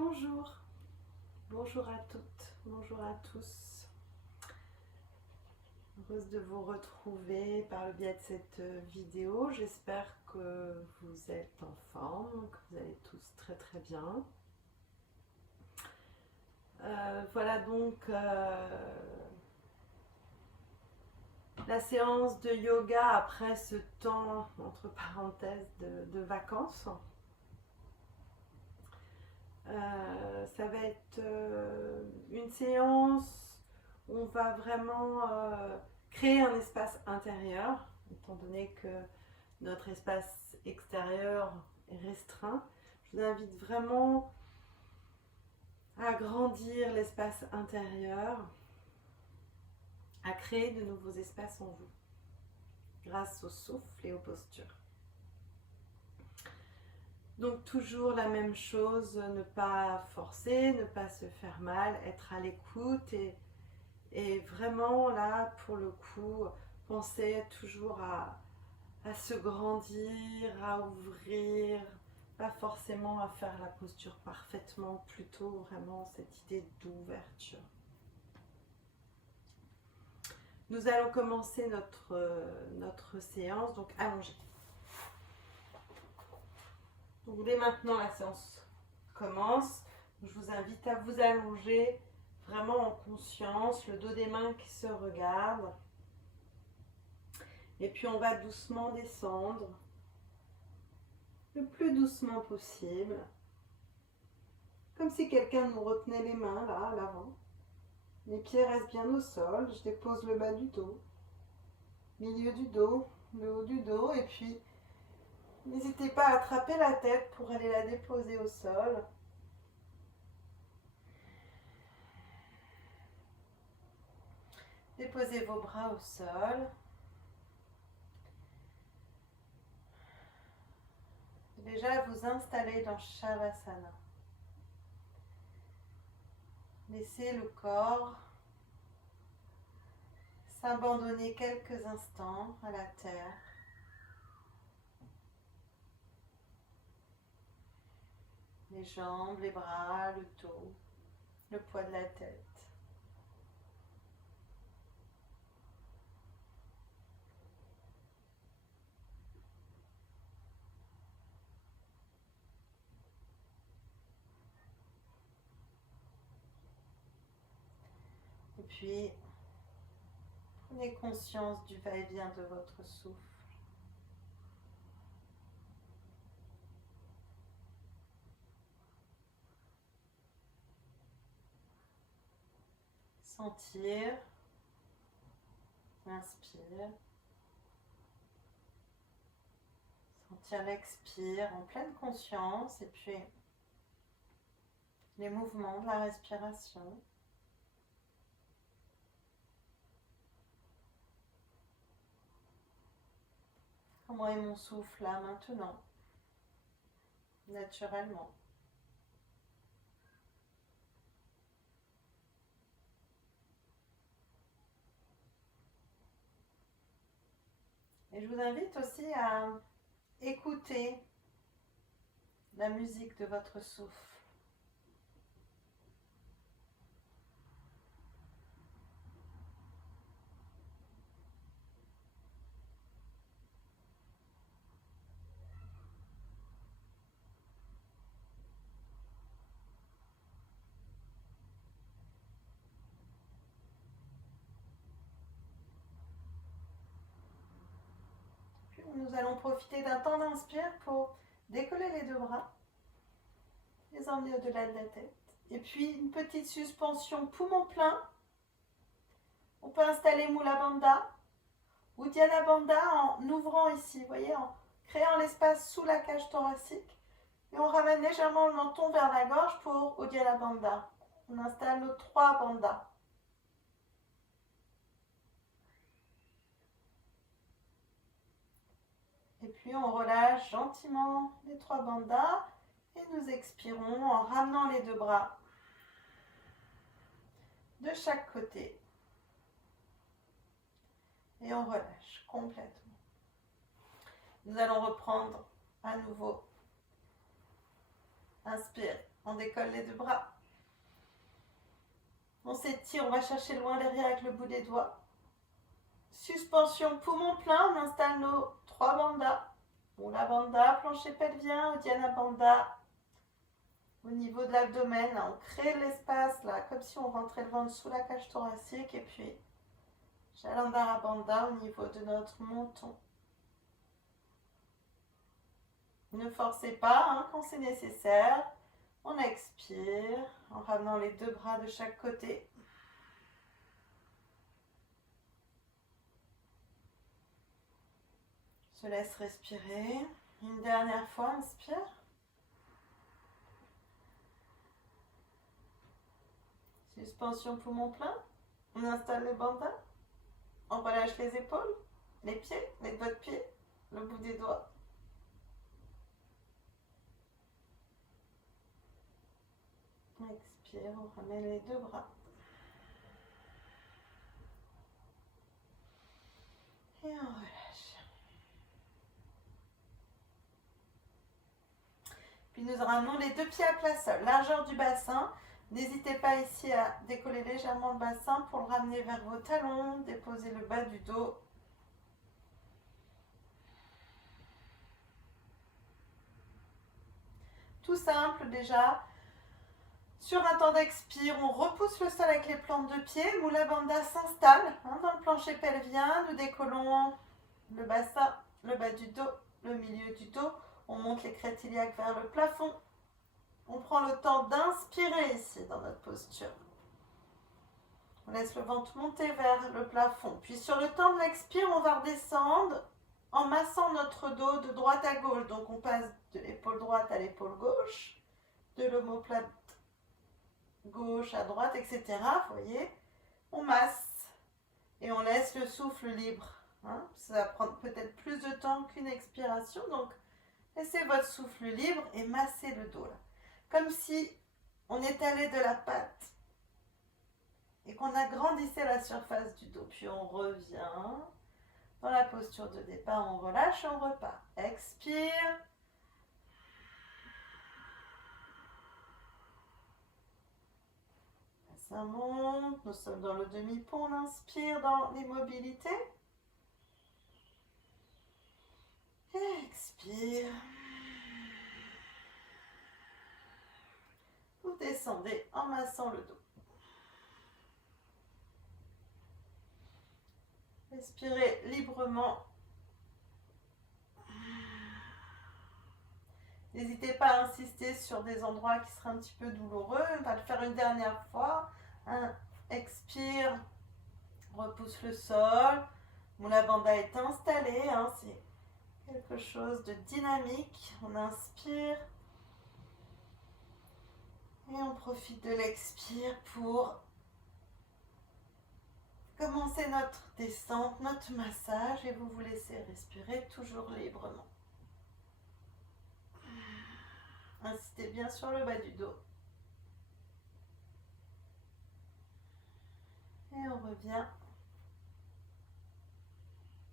Bonjour, bonjour à toutes, bonjour à tous. Heureuse de vous retrouver par le biais de cette vidéo. J'espère que vous êtes en forme, que vous allez tous très très bien. Voilà donc la séance de yoga après ce temps, entre parenthèses, de vacances. Ça va être une séance où on va vraiment créer un espace intérieur, étant donné que notre espace extérieur est restreint. Je vous invite vraiment à agrandir l'espace intérieur, à créer de nouveaux espaces en vous, grâce au souffle et aux postures. Donc toujours la même chose, ne pas forcer, ne pas se faire mal, être à l'écoute et vraiment là, pour le coup, penser toujours à se grandir, à ouvrir, pas forcément à faire la posture parfaitement, plutôt vraiment cette idée d'ouverture. Nous allons commencer notre séance, donc allongée. Donc dès maintenant la séance commence. Je vous invite à vous allonger vraiment en conscience, le dos des mains qui se regardent. Et puis on va doucement descendre, le plus doucement possible. Comme si quelqu'un nous retenait les mains là, à l'avant. Les pieds restent bien au sol. Je dépose le bas du dos, milieu du dos, le haut du dos. Et puis n'hésitez pas à attraper la tête pour aller la déposer au sol. Déposez vos bras au sol. Déjà vous installer dans Shavasana. Laissez le corps s'abandonner quelques instants à la terre. Les jambes, les bras, le dos, le poids de la tête. Et puis, prenez conscience du va-et-vient de votre souffle. Sentir, inspire. Sentir l'expire en pleine conscience et puis les mouvements de la respiration. Comment est mon souffle là maintenant, naturellement. Et je vous invite aussi à écouter la musique de votre souffle. Puis nous allons profiter d'un temps d'inspire pour décoller les deux bras, les emmener au-delà de la tête. Et puis une petite suspension poumon plein. On peut installer Mula Bandha ou Dhyana Bandha en ouvrant ici, vous voyez, en créant l'espace sous la cage thoracique. Et on ramène légèrement le menton vers la gorge pour Uddiyana Bandha. On installe nos 3 bandhas. Et puis on relâche gentiment les 3 bandhas et nous expirons en ramenant les 2 bras de chaque côté. Et on relâche complètement. Nous allons reprendre à nouveau. Inspire On décolle les deux bras. On s'étire, on va chercher loin derrière avec le bout des doigts. Suspension poumon plein, on installe nos 3 bandas. Mula Bandha, plancher pelvien, Uddiyana Bandha. Au niveau de l'abdomen, on crée de l'espace là, comme si on rentrait le ventre sous la cage thoracique. Et puis Jalandhara Bandha au niveau de notre menton. Ne forcez pas hein, quand c'est nécessaire. On expire en ramenant les deux bras de chaque côté. Je laisse respirer. Une dernière fois, inspire. Suspension poumon plein. On installe le bandha. On relâche les épaules, les pieds, les doigts de pied, le bout des doigts. Expire, on ramène les deux bras. Et on relâche. Puis nous ramenons les deux pieds à plat sol, largeur du bassin. N'hésitez pas ici à décoller légèrement le bassin pour le ramener vers vos talons, déposer le bas du dos. Tout simple déjà. Sur un temps d'expire, on repousse le sol avec les plantes de pied. Mula Bandha s'installe dans le plancher pelvien. Nous décollons le bassin, le bas du dos, le milieu du dos. On monte les crêtes iliaques vers le plafond. On prend le temps d'inspirer ici dans notre posture. On laisse le ventre monter vers le plafond. Puis sur le temps de l'expire, on va redescendre en massant notre dos de droite à gauche. Donc on passe de l'épaule droite à l'épaule gauche, de l'omoplate gauche à droite, etc. Vous voyez, on masse et on laisse le souffle libre. Ça va prendre peut-être plus de temps qu'une expiration. Donc laissez votre souffle libre et massez le dos là. Comme si on étalait de la pâte et qu'on agrandissait la surface du dos. Puis on revient dans la posture de départ, on relâche, on repart. Expire. Ça monte, nous sommes dans le demi-pont, on inspire dans l'immobilité. Expire. Vous descendez en massant le dos. Respirez librement. N'hésitez pas à insister sur des endroits qui seraient un petit peu douloureux. On va le faire une dernière fois. Expire, repousse le sol. Mula Bandha est installé. C'est quelque chose de dynamique. On inspire. Et on profite de l'expire pour commencer notre descente, notre massage. Et vous laissez respirer toujours librement. Insistez bien sur le bas du dos. Et on revient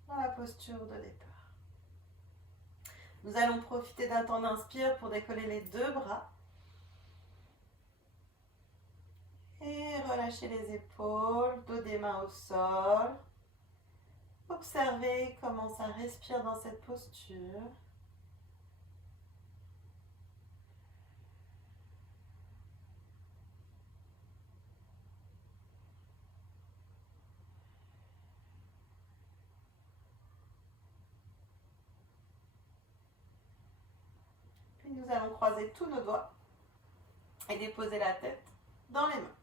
dans la posture de départ. Nous allons profiter d'un temps d'inspire pour décoller les deux bras. Et relâcher les épaules, dos des mains au sol. Observez comment ça respire dans cette posture. Puis nous allons croiser tous nos doigts et déposer la tête dans les mains.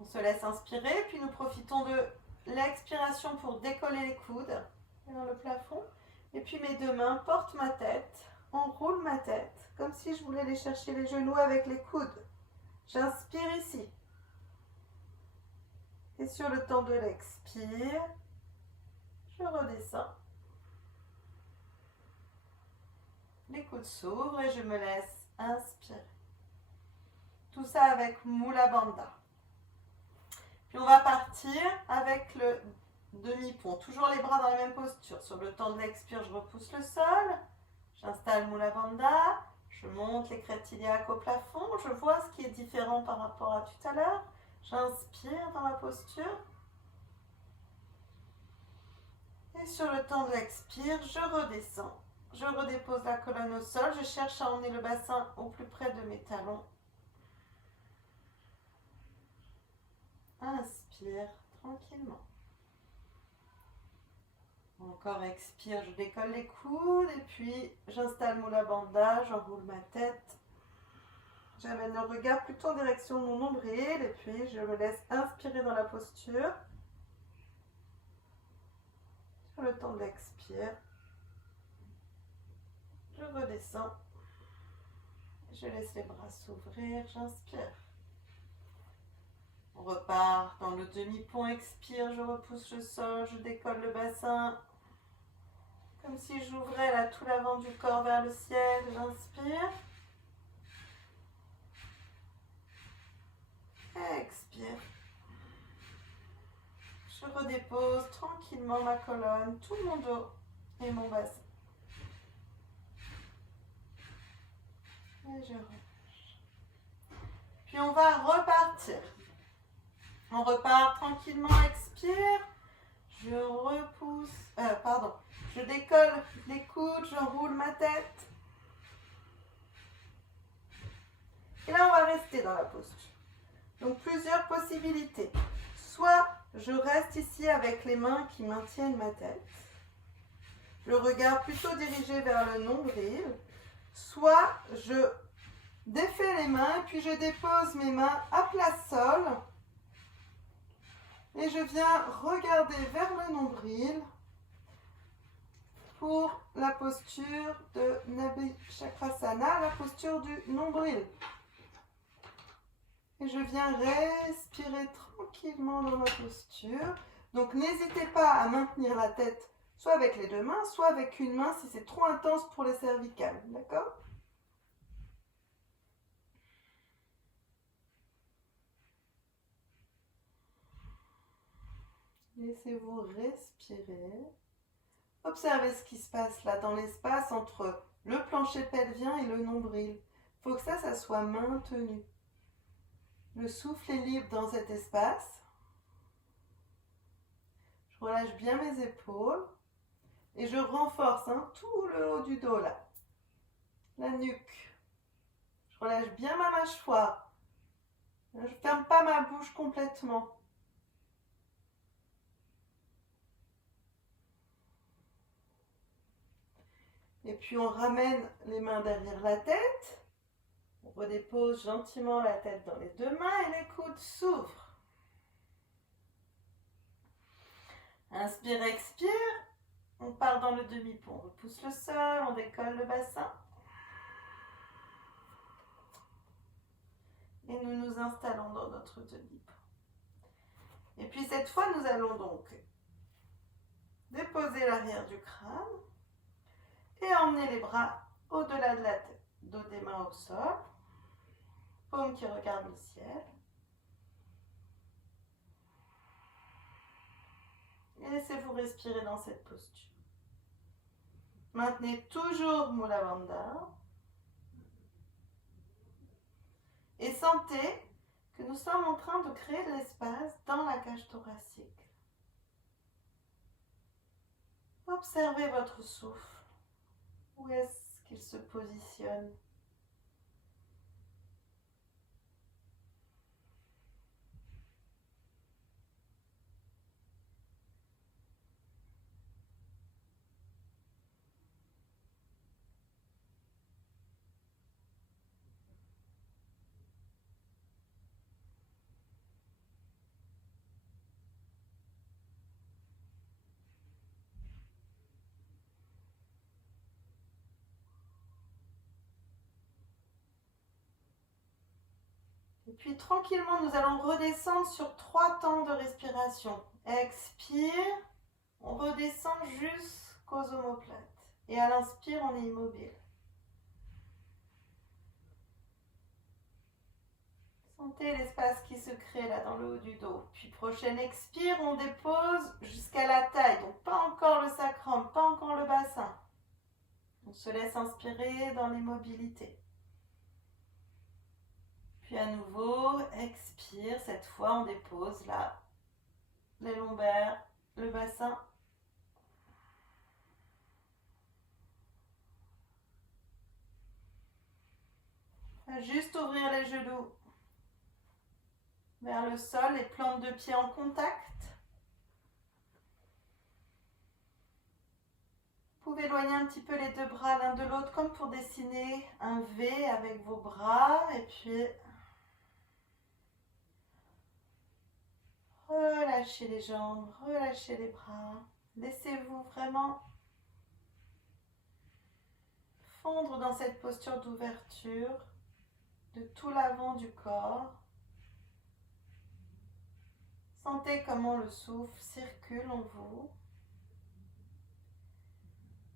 On se laisse inspirer, puis nous profitons de l'expiration pour décoller les coudes vers le plafond. Et puis mes deux mains portent ma tête, enroulent ma tête, comme si je voulais aller chercher les genoux avec les coudes. J'inspire ici. Et sur le temps de l'expire, je redescends. Les coudes s'ouvrent et je me laisse inspirer. Tout ça avec Mula Bandha. Puis on va partir avec le demi-pont. Toujours les bras dans la même posture. Sur le temps de l'expire, je repousse le sol. J'installe Mula Bandha. Je monte les crêtes iliaques au plafond. Je vois ce qui est différent par rapport à tout à l'heure. J'inspire dans la posture. Et sur le temps de l'expire, je redescends. Je redépose la colonne au sol. Je cherche à emmener le bassin au plus près de mes talons. Inspire tranquillement. Encore expire, je décolle les coudes et puis j'installe Mula Bandha, j'enroule ma tête. J'amène le regard plutôt en direction de mon nombril et puis je me laisse inspirer dans la posture. Sur le temps de l'expire, je redescends. Je laisse les bras s'ouvrir, j'inspire. On repart dans le demi-pont, expire, je repousse le sol, je décolle le bassin. Comme si j'ouvrais là tout l'avant du corps vers le ciel, j'inspire. Expire. Je redépose tranquillement ma colonne, tout mon dos et mon bassin. Et je relâche. Puis on va repartir. On repart tranquillement, expire. Je repousse, je décolle les coudes, j'enroule ma tête. Et là, on va rester dans la posture. Donc, plusieurs possibilités. Soit je reste ici avec les mains qui maintiennent ma tête. Le regard plutôt dirigé vers le nombril. Soit je défais les mains et puis je dépose mes mains à plat sol. Et je viens regarder vers le nombril pour la posture de Nabhi Chakrasana, la posture du nombril. Et je viens respirer tranquillement dans ma posture. Donc n'hésitez pas à maintenir la tête soit avec les deux mains, soit avec une main si c'est trop intense pour les cervicales. D'accord ? Laissez-vous respirer. Observez ce qui se passe là dans l'espace entre le plancher pelvien et le nombril. Il faut que ça soit maintenu. Le souffle est libre dans cet espace. Je relâche bien mes épaules et je renforce tout le haut du dos là. La nuque. Je relâche bien ma mâchoire. Je ne ferme pas ma bouche complètement. Et puis on ramène les mains derrière la tête. On redépose gentiment la tête dans les deux mains et les coudes s'ouvrent. Inspire, expire. On part dans le demi-pont. On repousse le sol, on décolle le bassin. Et nous nous installons dans notre demi-pont. Et puis cette fois, nous allons donc déposer l'arrière du crâne et emmener les bras au-delà de la tête. Dos des mains au sol, paume qui regarde le ciel. Et laissez-vous respirer dans cette posture. Maintenez toujours Mula Bandha. Et sentez que nous sommes en train de créer de l'espace dans la cage thoracique. Observez votre souffle. Où est-ce qu'il se positionne ? Et puis tranquillement, nous allons redescendre sur 3 temps de respiration. Expire, on redescend jusqu'aux omoplates. Et à l'inspire, on est immobile. Sentez l'espace qui se crée là dans le haut du dos. Puis prochaine expire, on dépose jusqu'à la taille. Donc pas encore le sacrum, pas encore le bassin. On se laisse inspirer dans l'immobilité. Puis à nouveau, expire. Cette fois, on dépose là les lombaires, le bassin. Juste ouvrir les genoux vers le sol, les plantes de pied en contact. Vous pouvez éloigner un petit peu les deux bras l'un de l'autre comme pour dessiner un V avec vos bras et puis relâchez les jambes, relâchez les bras. Laissez-vous vraiment fondre dans cette posture d'ouverture de tout l'avant du corps. Sentez comment le souffle circule en vous.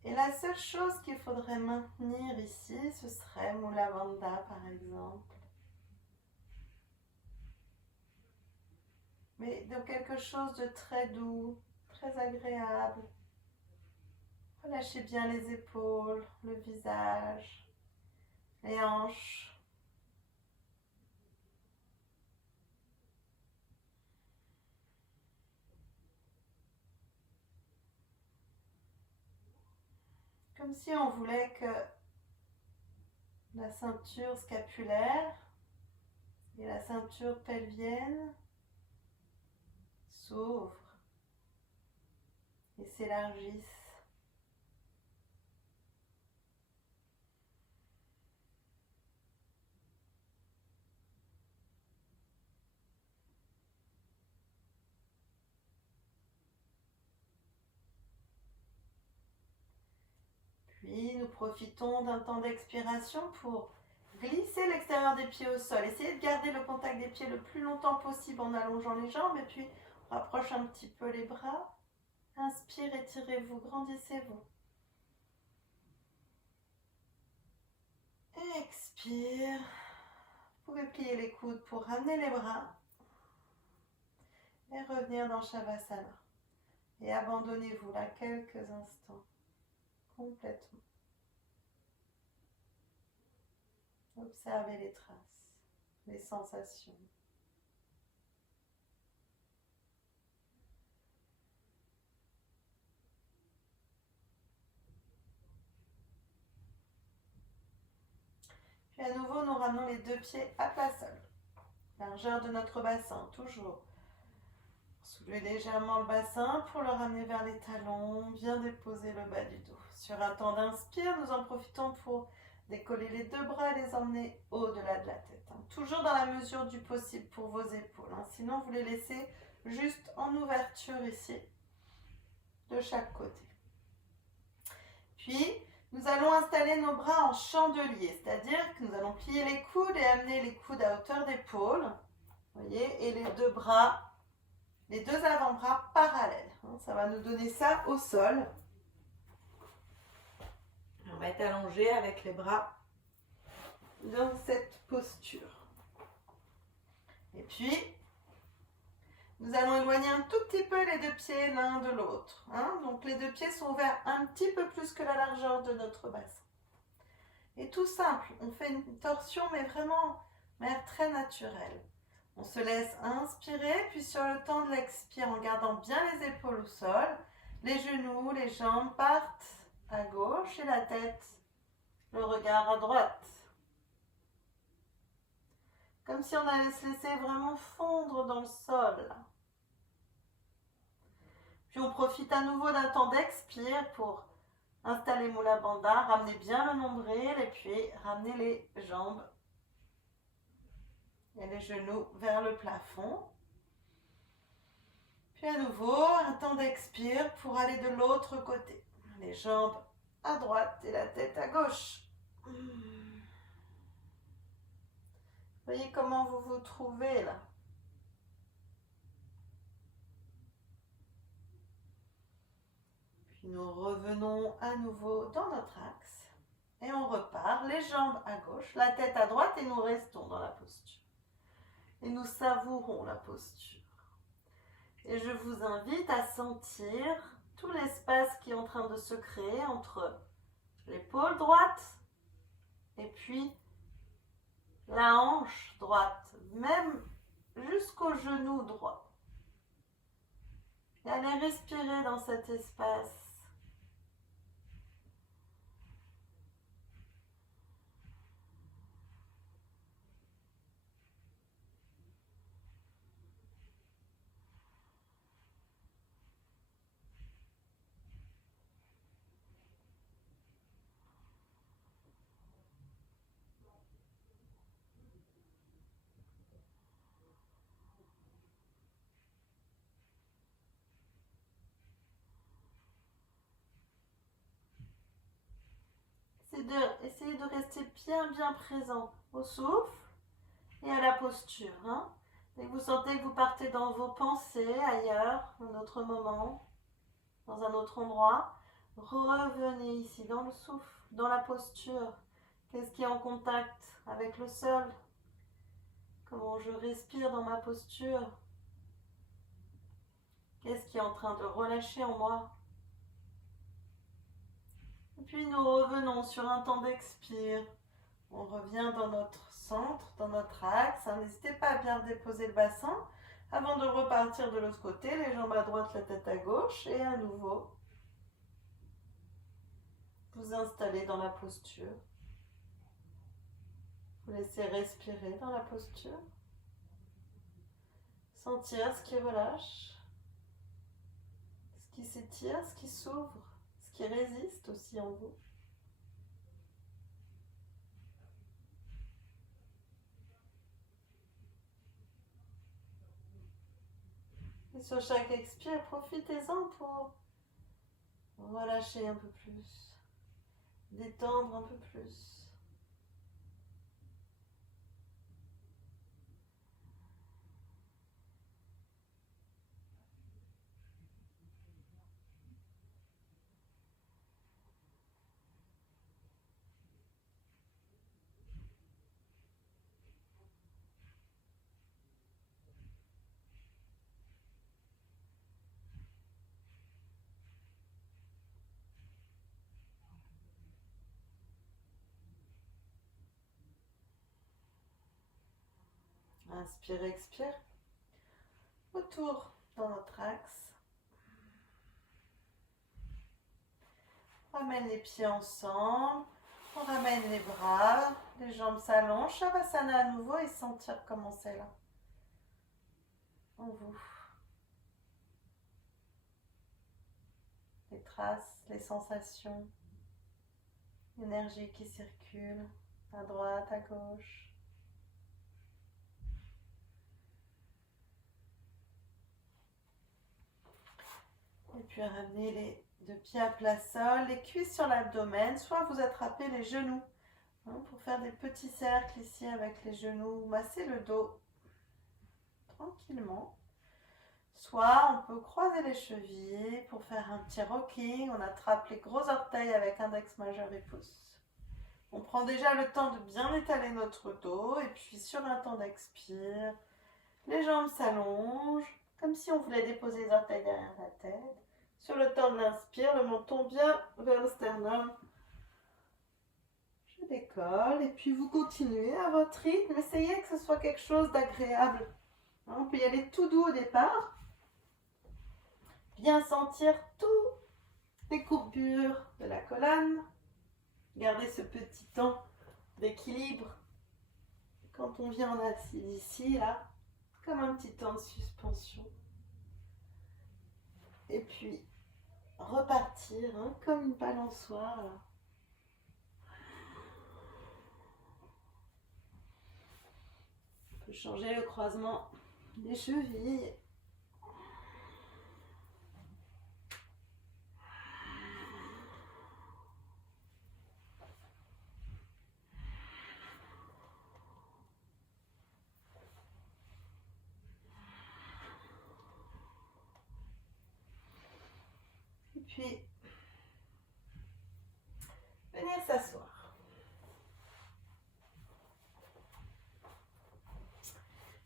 Et la seule chose qu'il faudrait maintenir ici, ce serait Mula Bandha par exemple. Mais dans quelque chose de très doux, très agréable. Relâchez bien les épaules, le visage, les hanches. Comme si on voulait que la ceinture scapulaire et la ceinture pelvienne s'ouvrent et s'élargissent. Puis nous profitons d'un temps d'expiration pour glisser l'extérieur des pieds au sol. Essayez de garder le contact des pieds le plus longtemps possible en allongeant les jambes et puis on rapproche un petit peu les bras. Inspire, étirez-vous, grandissez-vous. Expire. Vous pouvez plier les coudes pour ramener les bras et revenir dans Shavasana. Et abandonnez-vous là quelques instants. Complètement. Observez les traces, les sensations. Puis à nouveau, nous ramenons les deux pieds à plat sol. Largeur de notre bassin, toujours. Soulevez légèrement le bassin pour le ramener vers les talons, bien déposer le bas du dos. Sur un temps d'inspire, nous en profitons pour décoller les deux bras et les emmener au-delà de la tête. Toujours dans la mesure du possible pour vos épaules. Sinon, vous les laissez juste en ouverture ici, de chaque côté. Puis, nous allons installer nos bras en chandelier, c'est-à-dire que nous allons plier les coudes et amener les coudes à hauteur d'épaule. Voyez, et les deux bras, les deux avant-bras parallèles. Ça va nous donner ça au sol. On va être allongé avec les bras dans cette posture. Et puis, nous allons éloigner un tout petit peu les deux pieds l'un de l'autre. Donc les deux pieds sont ouverts un petit peu plus que la largeur de notre bassin. Et tout simple, on fait une torsion mais vraiment de manière très naturelle. On se laisse inspirer, puis sur le temps de l'expire, en gardant bien les épaules au sol, les genoux, les jambes partent à gauche et la tête, le regard à droite. Comme si on allait se laisser vraiment fondre dans le sol. Puis on profite à nouveau d'un temps d'expire pour installer Mula Bandha, ramener bien le nombril et puis ramener les jambes et les genoux vers le plafond. Puis à nouveau, un temps d'expire pour aller de l'autre côté. Les jambes à droite et la tête à gauche. Voyez comment vous vous trouvez là. Puis nous revenons à nouveau dans notre axe. Et on repart, les jambes à gauche, la tête à droite et nous restons dans la posture. Et nous savourons la posture. Et je vous invite à sentir tout l'espace qui est en train de se créer entre l'épaule droite et puis la hanche droite, même jusqu'au genou droit. Et allez respirer dans cet espace. Essayez de rester bien présent au souffle et à la posture. Dès que vous sentez que vous partez dans vos pensées ailleurs, un autre moment, dans un autre endroit, revenez ici dans le souffle, dans la posture. Qu'est-ce qui est en contact avec le sol? Comment je respire dans ma posture? Qu'est-ce qui est en train de relâcher en moi? Et puis nous revenons sur un temps d'expire. On revient dans notre centre, dans notre axe. N'hésitez pas à bien déposer le bassin avant de repartir de l'autre côté, les jambes à droite, la tête à gauche, et à nouveau vous installer dans la posture. Vous laissez respirer dans la posture. Sentir ce qui relâche, ce qui s'étire, ce qui s'ouvre, ce qui résiste aussi en vous. Et sur chaque expire, profitez-en pour relâcher un peu plus, détendre un peu plus. Inspire, expire. Retour dans notre axe. On ramène les pieds ensemble. On ramène les bras. Les jambes s'allongent. Shavasana à nouveau et sentir comment c'est là. En vous. Les traces, les sensations. L'énergie qui circule à droite, à gauche. Et puis ramenez les deux pieds à plat sol, les cuisses sur l'abdomen, soit vous attrapez les genoux pour faire des petits cercles ici avec les genoux, masser le dos tranquillement. Soit on peut croiser les chevilles pour faire un petit rocking, on attrape les gros orteils avec index majeur et pouce. On prend déjà le temps de bien étaler notre dos et puis sur un temps d'expire, les jambes s'allongent comme si on voulait déposer les orteils derrière la tête. Sur le temps de l'inspire, le menton bien vers le sternum. Je décolle et puis vous continuez à votre rythme. Essayez que ce soit quelque chose d'agréable. On peut y aller tout doux au départ. Bien sentir toutes les courbures de la colonne. Gardez ce petit temps d'équilibre. Quand on vient en assise ici, là, comme un petit temps de suspension. Et puis, repartir comme une balançoire. Là. On peut changer le croisement des chevilles. Et puis, venir s'asseoir.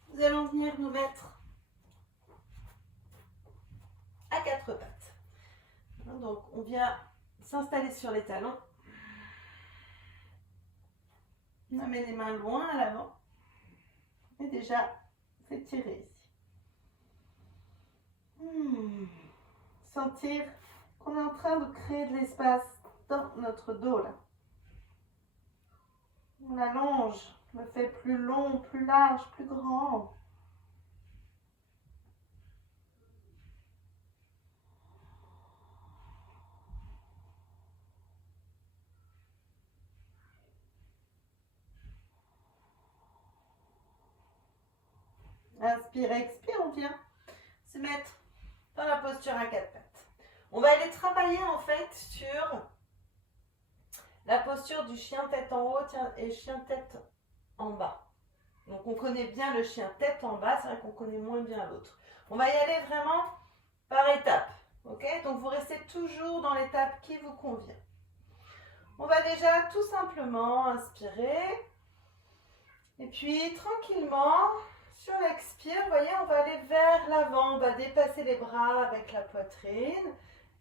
Nous allons venir nous mettre à quatre pattes. Donc, on vient s'installer sur les talons. On amène les mains loin à l'avant. Et déjà, s'étirer ici. Sentir qu'on est en train de créer de l'espace dans notre dos là. On allonge, on le fait plus long, plus large, plus grand. Inspire, expire, on vient se mettre dans la posture à quatre pattes. On va aller travailler en fait sur la posture du chien tête en haut et chien tête en bas. Donc on connaît bien le chien tête en bas, c'est vrai qu'on connaît moins bien l'autre. On va y aller vraiment par étapes. Ok, donc vous restez toujours dans l'étape qui vous convient. On va déjà tout simplement inspirer. Et puis tranquillement, sur l'expire, vous voyez, on va aller vers l'avant. On va dépasser les bras avec la poitrine.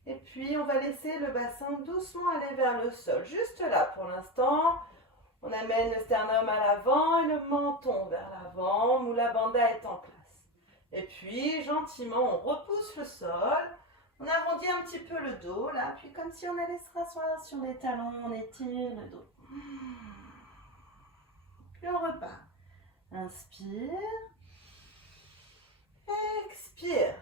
Et puis on va laisser le bassin doucement aller vers le sol. Juste là pour l'instant. On amène le sternum à l'avant et le menton vers l'avant. Mula Bandha est en place. Et puis gentiment, on repousse le sol. On arrondit un petit peu le dos, là, puis comme si on allait se rasseoir sur les talons, on étire le dos. Puis on repart. Inspire. Expire.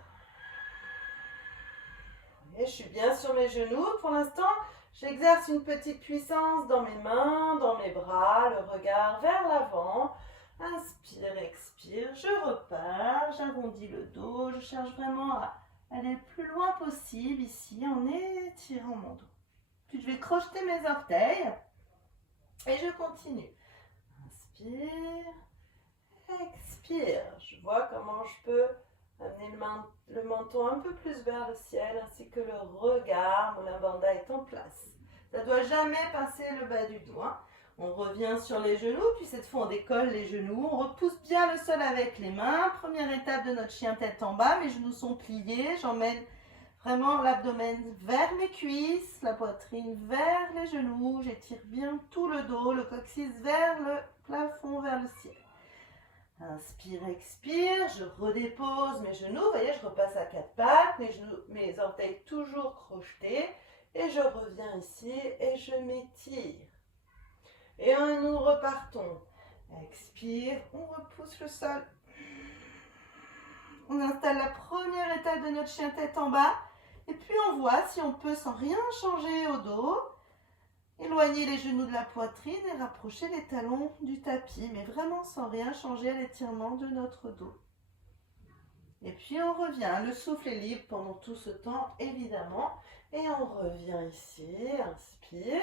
Et je suis bien sur mes genoux. Pour l'instant, j'exerce une petite puissance dans mes mains, dans mes bras, le regard vers l'avant. Inspire, expire, je repars, j'arrondis le dos, je cherche vraiment à aller le plus loin possible ici en étirant mon dos. Puis je vais crocheter mes orteils et je continue. Inspire, expire. Je vois comment je peux amener le menton un peu plus vers le ciel ainsi que le regard. Mula Bandha est en place. Ça ne doit jamais passer le bas du doigt. On revient sur les genoux, puis cette fois on décolle les genoux. On repousse bien le sol avec les mains. Première étape de notre chien tête en bas. Mes genoux sont pliés. J'emmène vraiment l'abdomen vers mes cuisses, la poitrine vers les genoux. J'étire bien tout le dos, le coccyx vers le plafond, vers le ciel. Inspire, expire, je redépose mes genoux, vous voyez, je repasse à quatre pattes, mes orteils toujours crochetés, et je reviens ici et je m'étire. Et nous repartons. Expire, on repousse le sol. On installe la première étape de notre chien tête en bas, et puis on voit si on peut, sans rien changer au dos, éloigner les genoux de la poitrine et rapprocher les talons du tapis, mais vraiment sans rien changer à l'étirement de notre dos. Et puis on revient, le souffle est libre pendant tout ce temps, évidemment. Et on revient ici, inspire,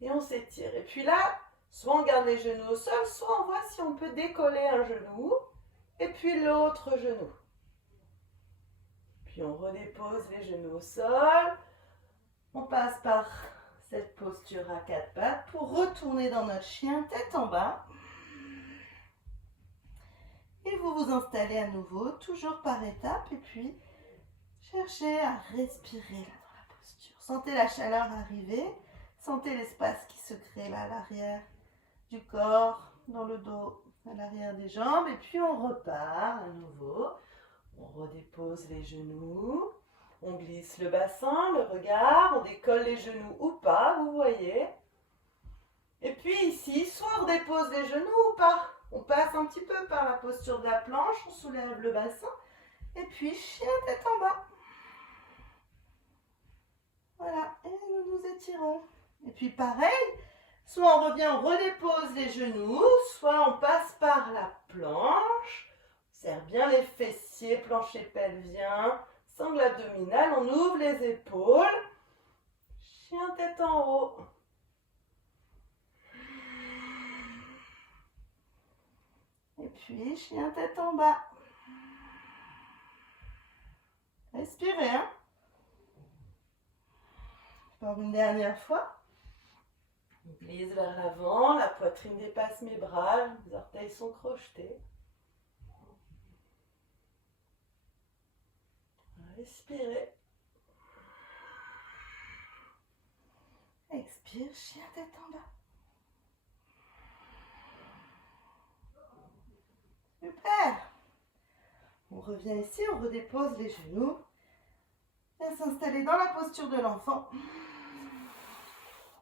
et on s'étire. Et puis là, soit on garde les genoux au sol, soit on voit si on peut décoller un genou, et puis l'autre genou. Puis on redépose les genoux au sol, on passe par cette posture à quatre pattes pour retourner dans notre chien tête en bas. Et vous vous installez à nouveau, toujours par étapes, et puis cherchez à respirer là dans la posture. Sentez la chaleur arriver, sentez l'espace qui se crée là à l'arrière du corps, dans le dos, à l'arrière des jambes, et puis on repart à nouveau. On redépose les genoux. On glisse le bassin, le regard, on décolle les genoux ou pas, vous voyez. Et puis ici, soit on dépose les genoux ou pas. On passe un petit peu par la posture de la planche, on soulève le bassin. Et puis, chien tête en bas. Voilà, et nous nous étirons. Et puis pareil, soit on revient, on redépose les genoux, soit on passe par la planche. On serre bien les fessiers, plancher pelvien. Sangle abdominale, on ouvre les épaules. Chien tête en haut. Et puis, chien tête en bas. Respirez, hein. Encore une dernière fois. On glisse vers l'avant, la poitrine dépasse mes bras, les orteils sont crochetés. Respirez. Expire, chien tête en bas. revient ici, on redépose les genoux. Viens s'installer dans la posture de l'enfant.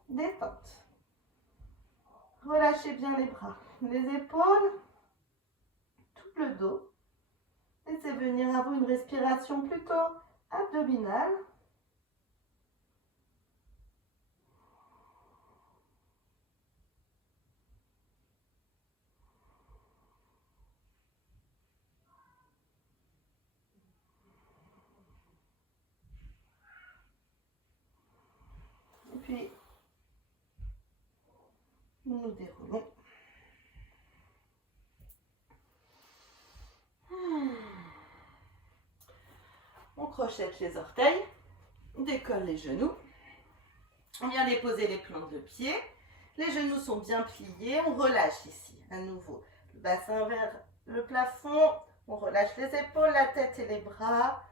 Détente. Relâchez bien les bras, les épaules, tout le dos. Laissez venir à vous une respiration plutôt abdominale. Et puis, nous nous déroulons. On crochette les orteils, on décolle les genoux, on vient déposer les plantes de pied, les genoux sont bien pliés, on relâche ici à nouveau le bassin vers le plafond, on relâche les épaules, la tête et les bras.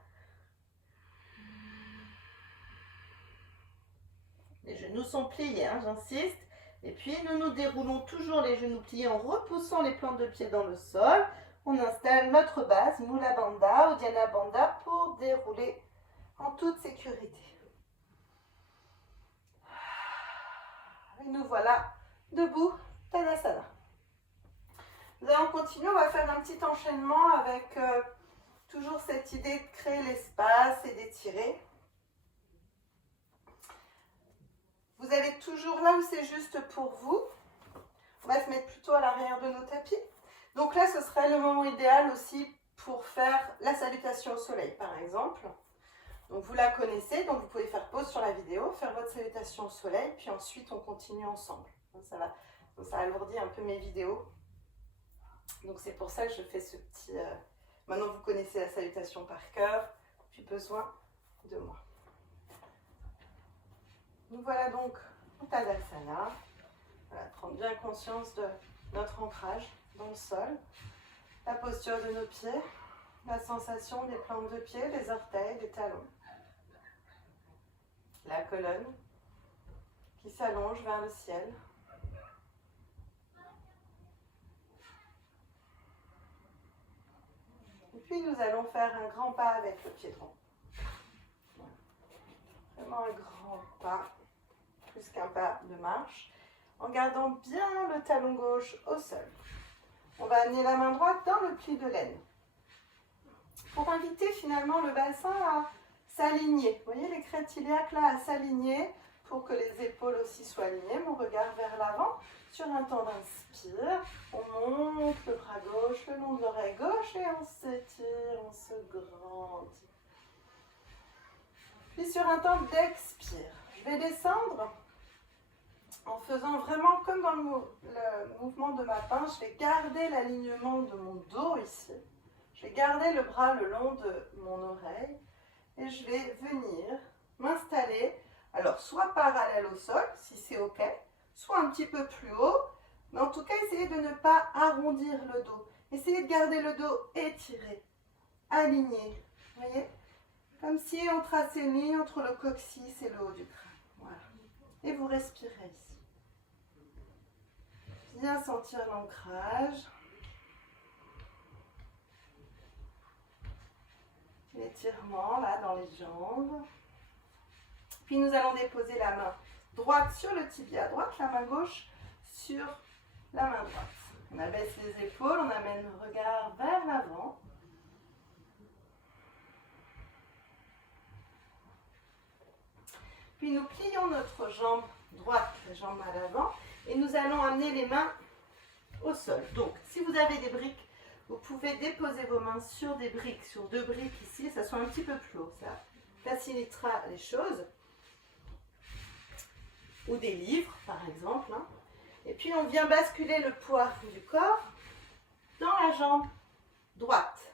Les genoux sont pliés, hein, j'insiste. Et puis nous nous déroulons toujours les genoux pliés en repoussant les plantes de pied dans le sol. On installe notre base, Mula Bandha ou Dhyana Bandha pour dérouler en toute sécurité. Et nous voilà debout, Tadasana. Nous allons continuer, on va faire un petit enchaînement avec toujours cette idée de créer l'espace et d'étirer. Vous allez toujours là où c'est juste pour vous. On va se mettre plutôt à l'arrière de nos tapis. Donc là, ce serait le moment idéal aussi pour faire la salutation au soleil, par exemple. Donc vous la connaissez, donc vous pouvez faire pause sur la vidéo, faire votre salutation au soleil, puis ensuite on continue ensemble. Donc ça alourdit un peu mes vidéos. Donc c'est pour ça que je fais ce petit... Maintenant vous connaissez la salutation par cœur, plus besoin de moi. Nous voilà donc en Tadasana. Voilà, prendre bien conscience de notre ancrage dans le sol, la posture de nos pieds, la sensation des plantes de pied, des orteils, des talons. La colonne qui s'allonge vers le ciel. Et puis nous allons faire un grand pas avec le pied droit. Vraiment un grand pas, plus qu'un pas de marche, en gardant bien le talon gauche au sol. On va amener la main droite dans le pli de l'aine. Pour inviter finalement le bassin à s'aligner. Vous voyez les crêtes iliaques là à s'aligner pour que les épaules aussi soient alignées. Mon regard vers l'avant. Sur un temps d'inspire, on monte le bras gauche le long de l'oreille gauche et on s'étire, on se grandit. Puis sur un temps d'expire, je vais descendre en faisant vraiment comme dans le mouvement de ma pince, je vais garder l'alignement de mon dos ici. Je vais garder le bras le long de mon oreille et je vais venir m'installer, alors soit parallèle au sol, si c'est ok, soit un petit peu plus haut, mais en tout cas, essayez de ne pas arrondir le dos. Essayez de garder le dos étiré, aligné, vous voyez? Comme si on traçait une ligne entre le coccyx et le haut du crâne. Voilà. Et vous respirez ici. Bien sentir l'ancrage. L'étirement là dans les jambes. Puis nous allons déposer la main droite sur le tibia droite, la main gauche sur la main droite. On abaisse les épaules, on amène le regard vers l'avant. Puis nous plions notre jambe droite, la jambe à l'avant, et nous allons amener les mains au sol. Donc, si vous avez des briques, vous pouvez déposer vos mains sur des briques, sur deux briques ici, ça soit un petit peu plus haut, ça facilitera les choses. Ou des livres, par exemple. Hein. Et puis, on vient basculer le poids du corps dans la jambe droite.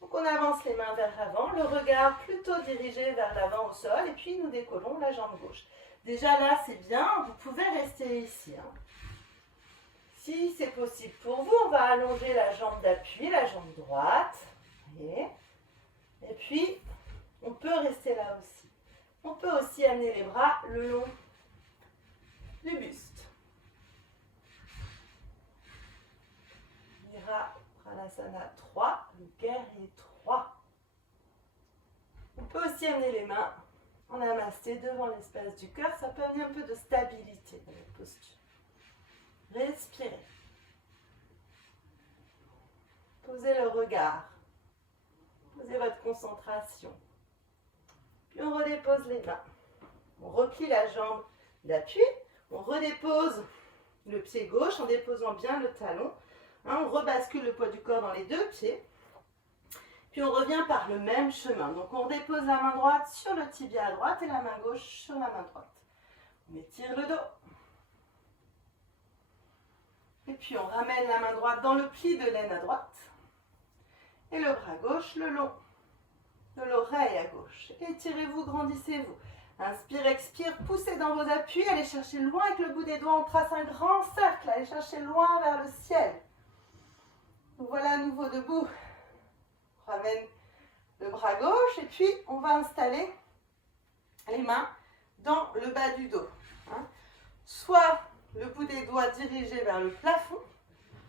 Donc, on avance les mains vers l'avant, le regard plutôt dirigé vers l'avant au sol, et puis nous décollons la jambe gauche. Déjà là, c'est bien, vous pouvez rester ici. Hein. Si c'est possible pour vous, on va allonger la jambe d'appui, la jambe droite. Et puis, on peut rester là aussi. On peut aussi amener les bras le long du buste. On ira Pranasana 3, le guerrier 3. On peut aussi amener les mains en namasté devant l'espace du cœur. Ça peut amener un peu de stabilité dans la posture. Respirez. Posez le regard. Posez votre concentration. Puis on redépose les mains. On replie la jambe d'appui. On redépose le pied gauche en déposant bien le talon. On rebascule le poids du corps dans les deux pieds. Puis on revient par le même chemin. Donc on dépose la main droite sur le tibia à droite et la main gauche sur la main droite. On étire le dos. Et puis on ramène la main droite dans le pli de l'aine à droite. Et le bras gauche le long de l'oreille à gauche. Étirez-vous, grandissez-vous. Inspire, expire, poussez dans vos appuis. Allez chercher loin avec le bout des doigts. On trace un grand cercle. Allez chercher loin vers le ciel. Nous voilà à nouveau debout. On ramène le bras gauche et puis on va installer les mains dans le bas du dos. Soit le bout des doigts dirigé vers le plafond,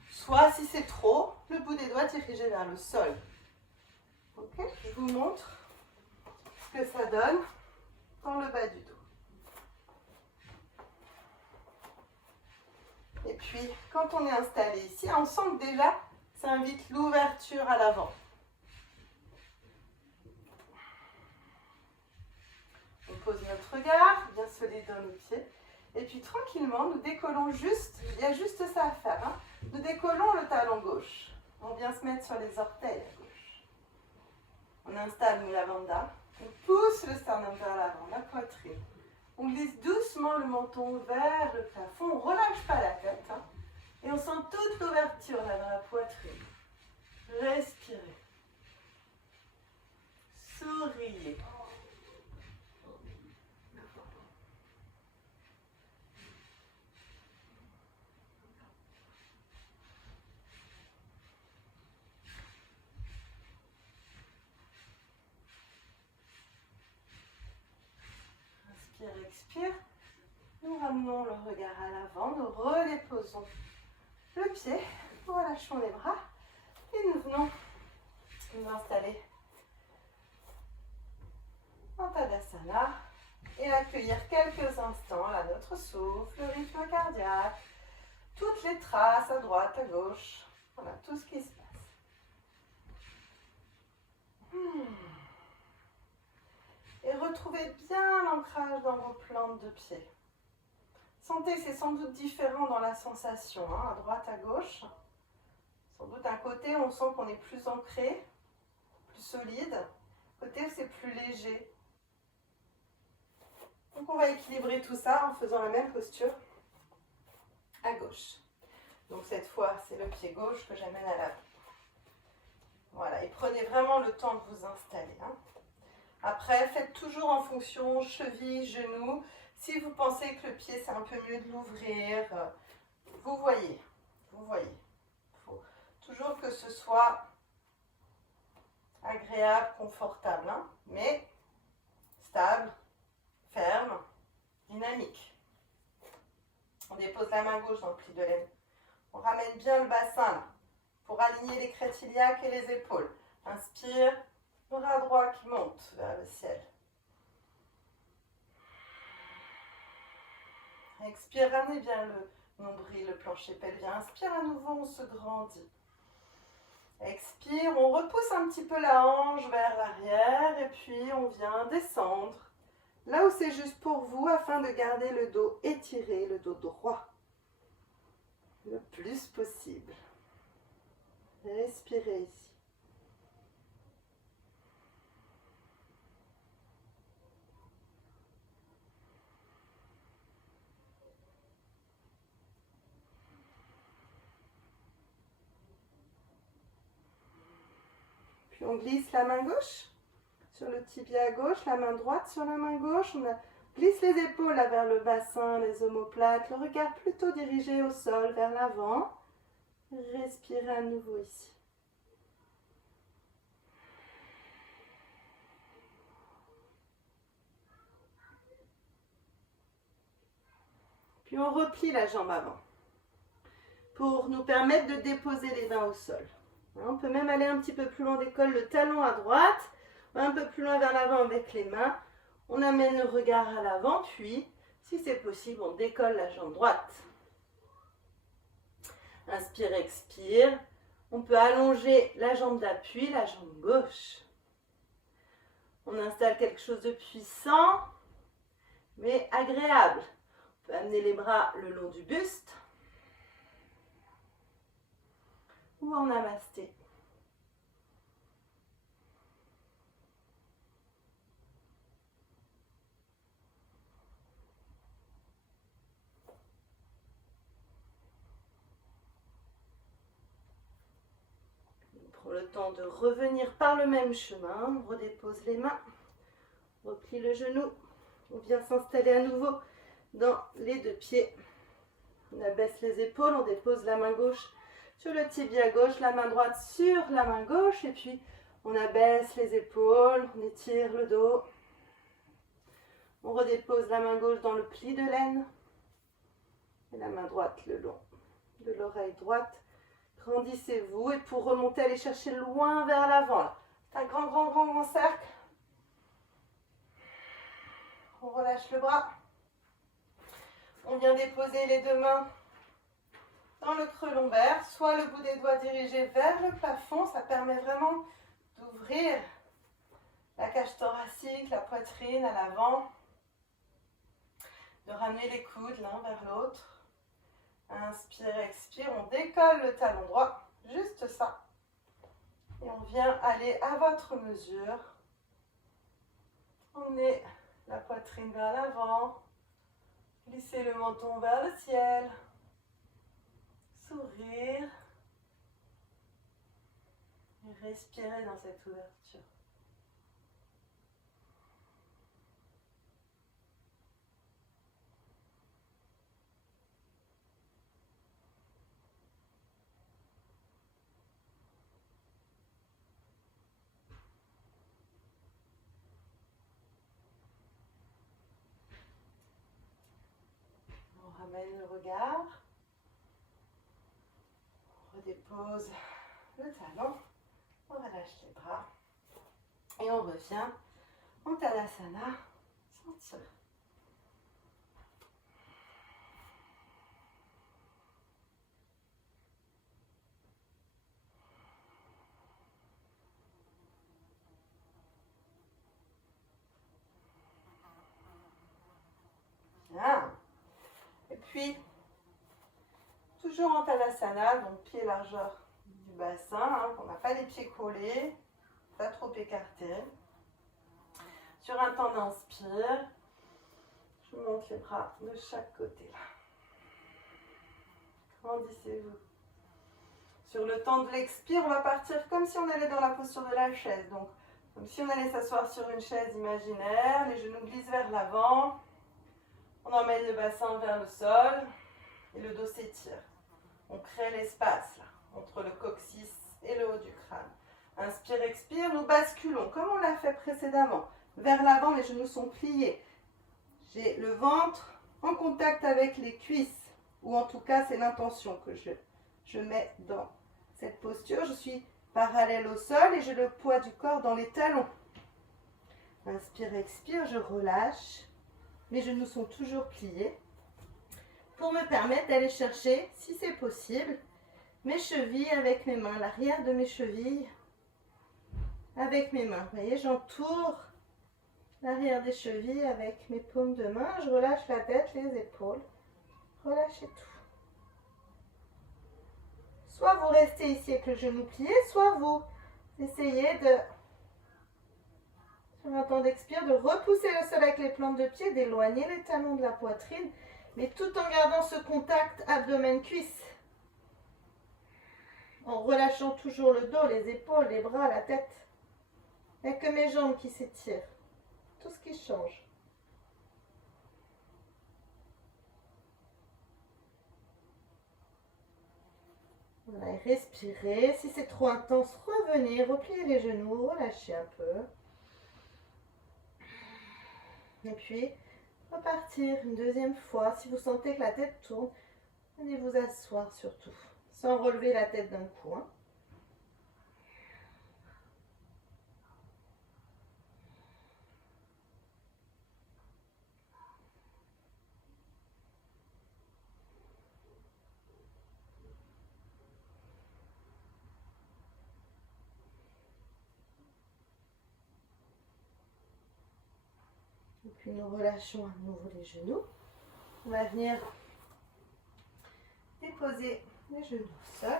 soit si c'est trop, le bout des doigts dirigé vers le sol. Ok, je vous montre ce que ça donne dans le bas du dos. Et puis, quand on est installé ici, on sent que déjà, ça invite l'ouverture à l'avant. On pose notre regard, bien solide dans nos pieds. Et puis tranquillement, nous décollons juste, il y a juste ça à faire. Nous décollons le talon gauche. On vient se mettre sur les orteils à gauche. On installe Mula Bandha. On pousse le sternum vers l'avant, la poitrine. On glisse doucement le menton vers le plafond. On ne relâche pas la tête. Et on sent toute l'ouverture là dans la poitrine. Respirez. Souriez. Inspire, expire. Nous ramenons le regard à l'avant. Nous redéposons le pied. Relâchons les bras. Et nous venons nous installer en Tadasana et accueillir quelques instants là, notre souffle, le rythme cardiaque, toutes les traces à droite, à gauche. Voilà, tout ce qui se passe. Et retrouvez bien l'ancrage dans vos plantes de pied. Sentez, c'est sans doute différent dans la sensation, à droite, à gauche. Sans doute un côté, on sent qu'on est plus ancré, plus solide. Côté où c'est plus léger. Donc on va équilibrer tout ça en faisant la même posture à gauche. Donc cette fois, c'est le pied gauche que j'amène à l'avant. Voilà, et prenez vraiment le temps de vous installer. Après, faites toujours en fonction cheville, genou. Si vous pensez que le pied, c'est un peu mieux de l'ouvrir, vous voyez. Il faut toujours que ce soit agréable, confortable, mais stable, ferme, dynamique. On dépose la main gauche dans le pli de l'aine. On ramène bien le bassin là, pour aligner les crêtes iliaques et les épaules. Inspire, bras droit qui monte vers le ciel. Expire, ramenez bien le nombril, le plancher pelvien. Inspire à nouveau, on se grandit. Expire, on repousse un petit peu la hanche vers l'arrière et puis on vient descendre là où c'est juste pour vous afin de garder le dos étiré, le dos droit le plus possible. Respirez ici. Puis on glisse la main gauche sur le tibia gauche, la main droite sur la main gauche. On glisse les épaules là, vers le bassin, les omoplates. Le regard plutôt dirigé au sol, vers l'avant. Respirez à nouveau ici. Puis on replie la jambe avant pour nous permettre de déposer les mains au sol. On peut même aller un petit peu plus loin, on décolle le talon à droite, un peu plus loin vers l'avant avec les mains. On amène le regard à l'avant, puis, si c'est possible, on décolle la jambe droite. Inspire, expire. On peut allonger la jambe d'appui, la jambe gauche. On installe quelque chose de puissant, mais agréable. On peut amener les bras le long du buste ou en namasté. Le temps de revenir par le même chemin, on redépose les mains, on replie le genou, on vient s'installer à nouveau dans les deux pieds. On abaisse les épaules, on dépose la main gauche sur le tibia gauche, la main droite sur la main gauche et puis on abaisse les épaules, on étire le dos. On redépose la main gauche dans le pli de l'aine et la main droite le long de l'oreille droite. Grandissez-vous et pour remonter, allez chercher loin vers l'avant. C'est un grand cercle. On relâche le bras. On vient déposer les deux mains dans le creux lombaire, soit le bout des doigts dirigé vers le plafond. Ça permet vraiment d'ouvrir la cage thoracique, la poitrine à l'avant. De ramener les coudes l'un vers l'autre. Inspire, expire, on décolle le talon droit, juste ça. Et on vient aller à votre mesure. On est la poitrine vers l'avant. Glissez le menton vers le ciel. Sourire. Et respirez dans cette ouverture. On ramène le regard. On redépose le talon. On relâche les bras. Et on revient en Tadasana. Sentir. Bien. Et puis, toujours en Tadasana, donc pied largeur du bassin, hein, on n'a pas les pieds collés, pas trop écartés. Sur un temps d'inspire, je monte les bras de chaque côté. Grandissez-vous. Sur le temps de l'expire, on va partir comme si on allait dans la posture de la chaise. Donc, comme si on allait s'asseoir sur une chaise imaginaire, les genoux glissent vers l'avant. On emmène le bassin vers le sol et le dos s'étire. On crée l'espace là, entre le coccyx et le haut du crâne. Inspire, expire, nous basculons comme on l'a fait précédemment. Vers l'avant, les genoux sont pliés. J'ai le ventre en contact avec les cuisses, ou en tout cas c'est l'intention que je mets dans cette posture. Je suis parallèle au sol et j'ai le poids du corps dans les talons. Inspire, expire, je relâche. Mes genoux sont toujours pliés pour me permettre d'aller chercher, si c'est possible, mes chevilles avec mes mains, l'arrière de mes chevilles avec mes mains. Vous voyez, j'entoure l'arrière des chevilles avec mes paumes de main. Je relâche la tête, les épaules. Relâchez tout. Soit vous restez ici avec le genou plié, soit vous essayez de, sur un temps d'expire, de repousser le sol avec les plantes de pied, d'éloigner les talons de la poitrine, mais tout en gardant ce contact abdomen-cuisse. En relâchant toujours le dos, les épaules, les bras, la tête. Il n'y a que mes jambes qui s'étirent. Tout ce qui change. Voilà, et respirez. Si c'est trop intense, revenez, repliez les genoux, relâchez un peu. Et puis, repartir une deuxième fois. Si vous sentez que la tête tourne, venez vous asseoir surtout, sans relever la tête d'un coup. Puis nous relâchons à nouveau les genoux. On va venir déposer les genoux au sol.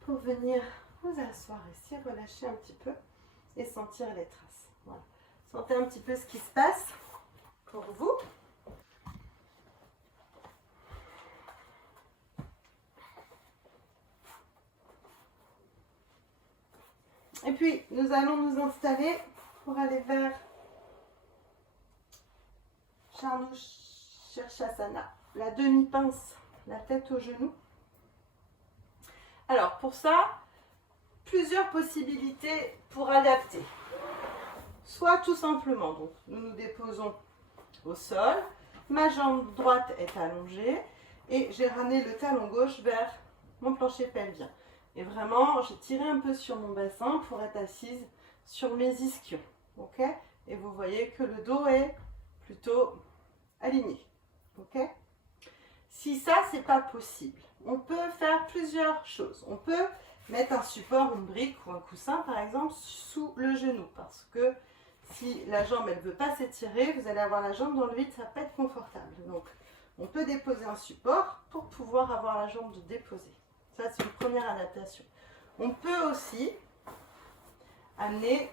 Pour venir vous asseoir ici, relâcher un petit peu et sentir les traces. Voilà. Sentez un petit peu ce qui se passe pour vous. Et puis, nous allons nous installer pour aller vers Sharnu Shirshasana, la demi-pince, la tête au genou. Alors, pour ça, plusieurs possibilités pour adapter. Soit tout simplement, donc, nous nous déposons au sol, ma jambe droite est allongée et j'ai ramené le talon gauche vers mon plancher pelvien. Et vraiment, j'ai tiré un peu sur mon bassin pour être assise sur mes ischions. Ok? Et vous voyez que le dos est plutôt aligné. Ok? Si ça, c'est pas possible, on peut faire plusieurs choses. On peut mettre un support, une brique ou un coussin, par exemple, sous le genou. Parce que si la jambe, elle ne veut pas s'étirer, vous allez avoir la jambe dans le vide, ça ne va pas être confortable. Donc, on peut déposer un support pour pouvoir avoir la jambe de déposer. Ça, c'est une première adaptation. On peut aussi amener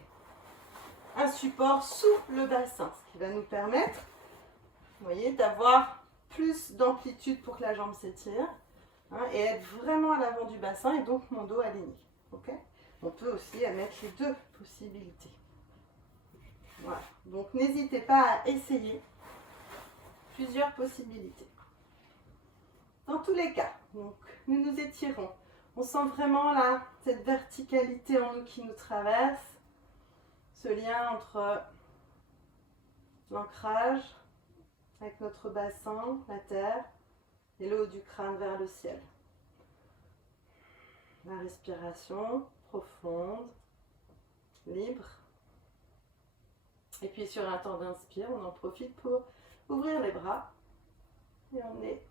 un support sous le bassin, ce qui va nous permettre, vous voyez, d'avoir plus d'amplitude pour que la jambe s'étire et être vraiment à l'avant du bassin et donc mon dos aligné. Okay? On peut aussi mettre les deux possibilités. Voilà. Donc n'hésitez pas à essayer plusieurs possibilités. Dans tous les cas, donc, nous nous étirons. On sent vraiment là cette verticalité en nous qui nous traverse, ce lien entre l'ancrage avec notre bassin, la terre, et le haut du crâne vers le ciel. La respiration profonde, libre. Et puis sur un temps d'inspire, on en profite pour ouvrir les bras. Et on est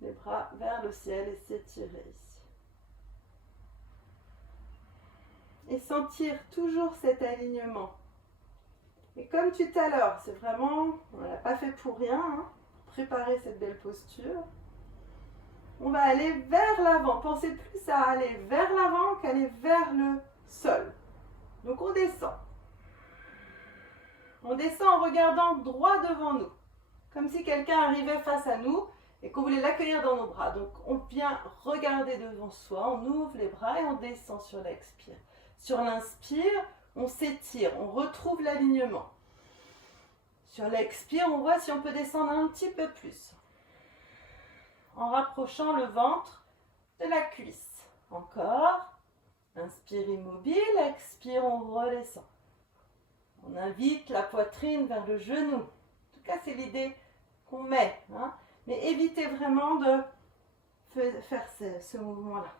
les bras vers le ciel et s'étirer ici. Et sentir toujours cet alignement. Et comme tout à l'heure, c'est vraiment, on ne l'a pas fait pour rien, préparer cette belle posture. On va aller vers l'avant. Pensez plus à aller vers l'avant qu'aller vers le sol. Donc on descend. On descend en regardant droit devant nous. Comme si quelqu'un arrivait face à nous et qu'on voulait l'accueillir dans nos bras. Donc on vient regarder devant soi, on ouvre les bras et on descend sur l'expire. Sur l'inspire, on s'étire, on retrouve l'alignement. Sur l'expire, on voit si on peut descendre un petit peu plus. En rapprochant le ventre de la cuisse. Encore. Inspire immobile, expire, on redescend. On invite la poitrine vers le genou. En tout cas, c'est l'idée qu'on met. Mais évitez vraiment de faire ce mouvement-là.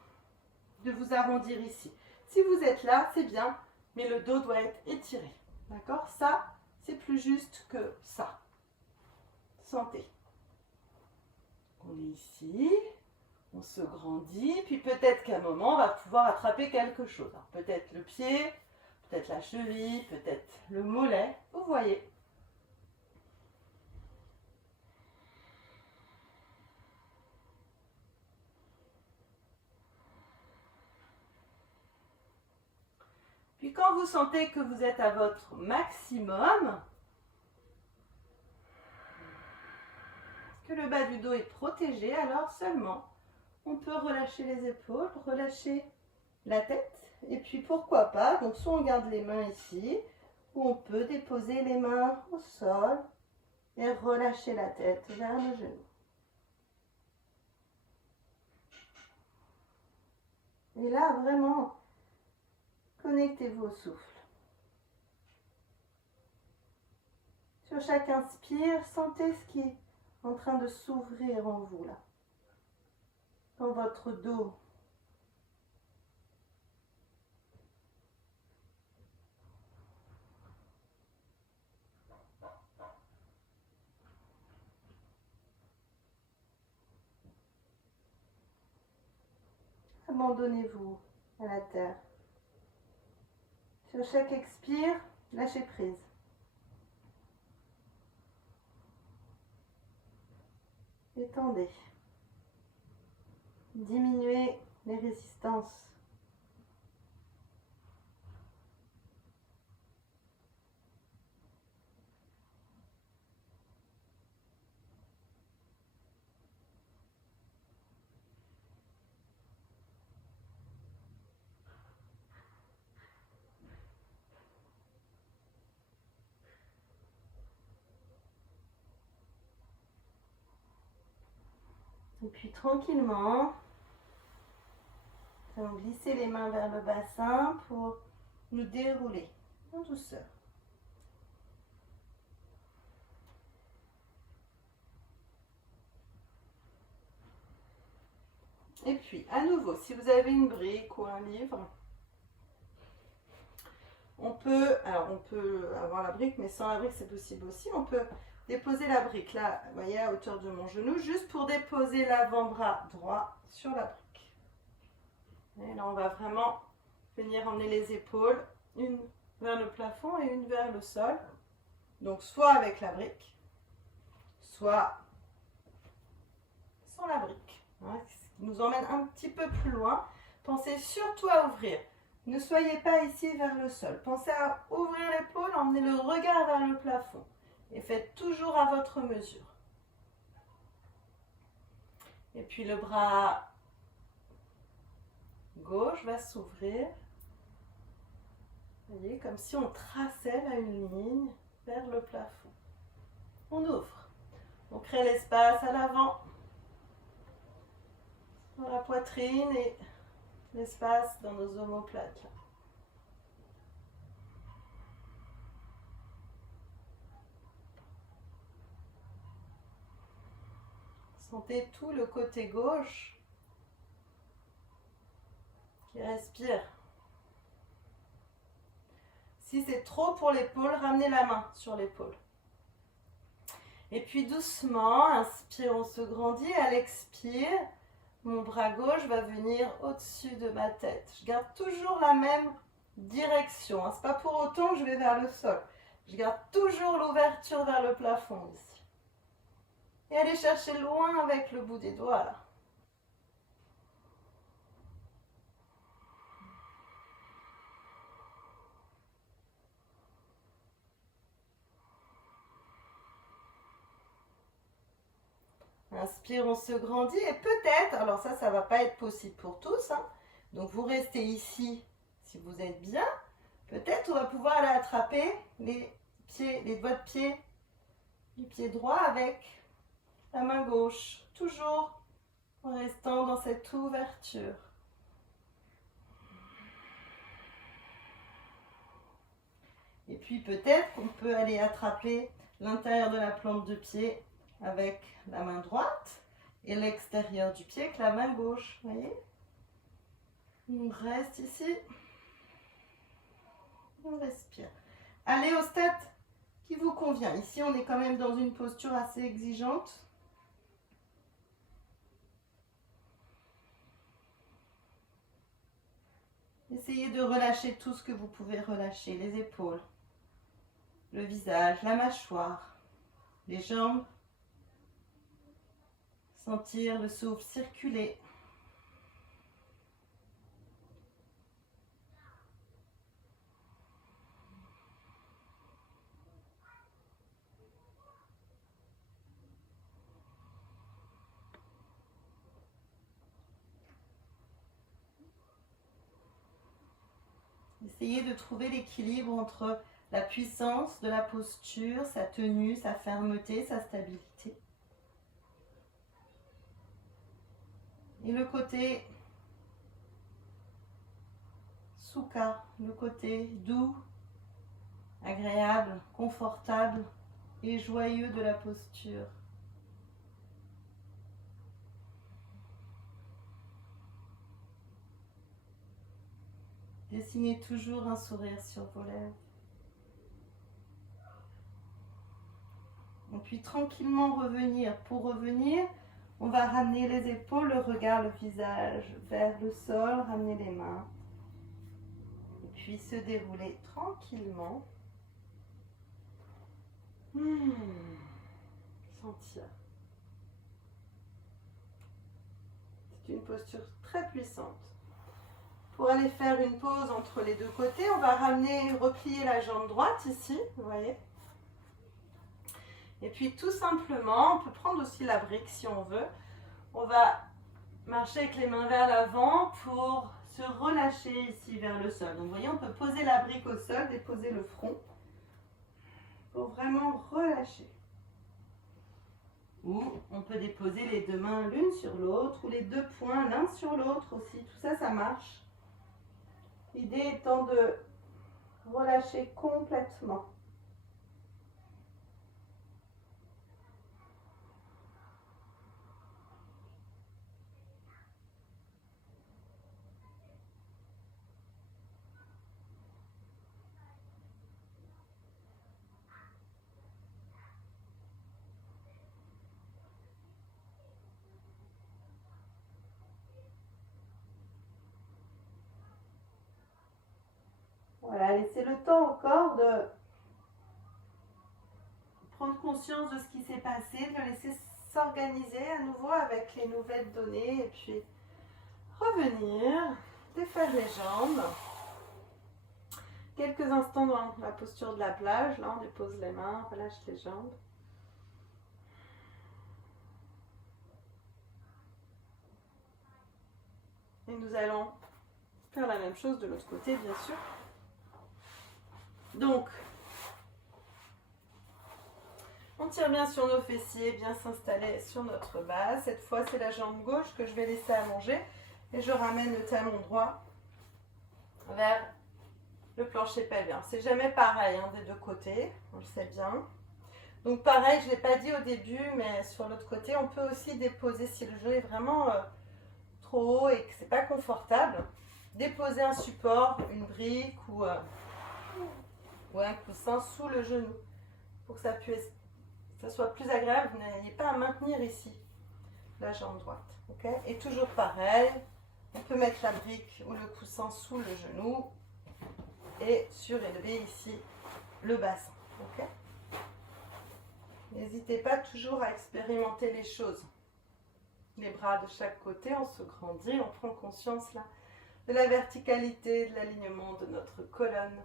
De vous arrondir ici. Si vous êtes là, c'est bien, mais le dos doit être étiré. D'accord? Ça, c'est plus juste que ça. Sentez. On est ici, on se grandit, puis peut-être qu'à un moment, on va pouvoir attraper quelque chose. Peut-être le pied, peut-être la cheville, peut-être le mollet. Vous voyez. Puis quand vous sentez que vous êtes à votre maximum, que le bas du dos est protégé, alors seulement on peut relâcher les épaules, relâcher la tête. Et puis pourquoi pas, donc soit on garde les mains ici, ou on peut déposer les mains au sol et relâcher la tête vers le genou. Et là, vraiment, connectez-vous au souffle. Sur chaque inspire, sentez ce qui est en train de s'ouvrir en vous là, dans votre dos. Abandonnez-vous à la terre. Sur chaque expire, lâchez prise. Étendez. Diminuez les résistances. Et puis tranquillement, nous allons glisser les mains vers le bassin pour nous dérouler en douceur. Et puis, à nouveau, si vous avez une brique ou un livre, on peut avoir la brique, mais sans la brique, c'est possible aussi. On peut déposer la brique là, vous voyez, à hauteur de mon genou, juste pour déposer l'avant-bras droit sur la brique. Et là, on va vraiment venir emmener les épaules, une vers le plafond et une vers le sol. Donc, soit avec la brique, soit sans la brique. Hein, ce qui nous emmène un petit peu plus loin. Pensez surtout à ouvrir. Ne soyez pas ici vers le sol. Pensez à ouvrir l'épaule, emmenez le regard vers le plafond. Et faites toujours à votre mesure. Et puis le bras gauche va s'ouvrir. Vous voyez, comme si on traçait là une ligne vers le plafond. On ouvre. On crée l'espace à l'avant, dans la poitrine et l'espace dans nos omoplates. Là. Sentez tout le côté gauche qui respire. Si c'est trop pour l'épaule, ramenez la main sur l'épaule. Et puis doucement, inspire, on se grandit. À l'expire, mon bras gauche va venir au-dessus de ma tête. Je garde toujours la même direction. Ce n'est pas pour autant que je vais vers le sol. Je garde toujours l'ouverture vers le plafond ici. Et allez chercher loin avec le bout des doigts là. Inspire, on se grandit et peut-être, alors ça ne va pas être possible pour tous, hein, donc vous restez ici si vous êtes bien. Peut-être on va pouvoir aller attraper les doigts de pied du pied droit avec la main gauche, toujours en restant dans cette ouverture. Et puis peut-être qu'on peut aller attraper l'intérieur de la plante de pied avec la main droite et l'extérieur du pied avec la main gauche. Vous voyez? On reste ici. On respire. Allez au stade qui vous convient. Ici, on est quand même dans une posture assez exigeante. Essayez de relâcher tout ce que vous pouvez relâcher. Les épaules, le visage, la mâchoire, les jambes. Sentir le souffle circuler. Essayez de trouver l'équilibre entre la puissance de la posture, sa tenue, sa fermeté, sa stabilité. Et le côté sukha, le côté doux, agréable, confortable et joyeux de la posture. Dessinez toujours un sourire sur vos lèvres. Et puis tranquillement revenir. Pour revenir, on va ramener les épaules, le regard, le visage vers le sol, ramener les mains. puis se dérouler tranquillement. Sentir. C'est une posture très puissante. Pour aller faire une pause entre les deux côtés, on va replier la jambe droite ici, vous voyez. Et puis tout simplement, on peut prendre aussi la brique si on veut. On va marcher avec les mains vers l'avant pour se relâcher ici vers le sol. Donc vous voyez, on peut poser la brique au sol, déposer le front pour vraiment relâcher. Ou on peut déposer les deux mains l'une sur l'autre ou les deux poings l'un sur l'autre aussi. Tout ça, ça marche. L'idée étant de relâcher complètement. Voilà, laissez le temps au corps de prendre conscience de ce qui s'est passé, de le laisser s'organiser à nouveau avec les nouvelles données et puis revenir, défaire les jambes. Quelques instants dans la posture de la plage, là on dépose les mains, on relâche les jambes. Et nous allons faire la même chose de l'autre côté, bien sûr. Donc, on tire bien sur nos fessiers, bien s'installer sur notre base. Cette fois, c'est la jambe gauche que je vais laisser allonger. Et je ramène le talon droit vers le plancher pelvien. C'est jamais pareil des deux côtés, on le sait bien. Donc pareil, je ne l'ai pas dit au début, mais sur l'autre côté, on peut aussi déposer, si le genou est vraiment trop haut et que ce n'est pas confortable, déposer un support, une brique ou un coussin sous le genou pour que ça soit plus agréable. Vous n'ayez pas à maintenir ici la jambe droite. Okay, et toujours pareil, on peut mettre la brique ou le coussin sous le genou et surélever ici le bassin. Okay, n'hésitez pas toujours à expérimenter les choses. Les bras de chaque côté, on se grandit, on prend conscience là de la verticalité, de l'alignement de notre colonne,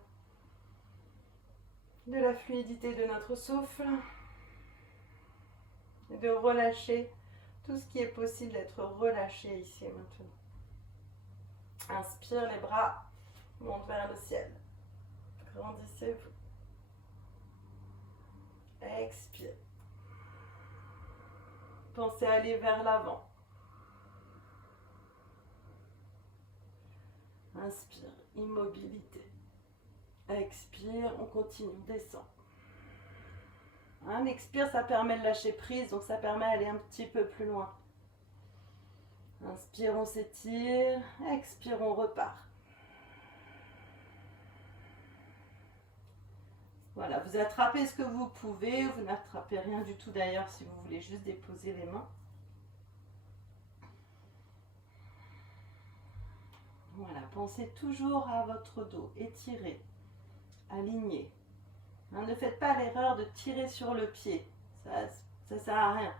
de la fluidité de notre souffle et de relâcher tout ce qui est possible d'être relâché ici et maintenant. Inspire, les bras montent vers le ciel. Grandissez-vous. Expire. Pensez à aller vers l'avant. Inspire, immobilité. Expire, on continue, on descend. Expire, ça permet de lâcher prise, donc ça permet d'aller un petit peu plus loin. Inspire, on s'étire. Expire, on repart. Voilà, vous attrapez ce que vous pouvez. Vous n'attrapez rien du tout d'ailleurs si vous voulez juste déposer les mains. Voilà, pensez toujours à votre dos, étiré, aligné. Ne faites pas l'erreur de tirer sur le pied, ça ne sert à rien.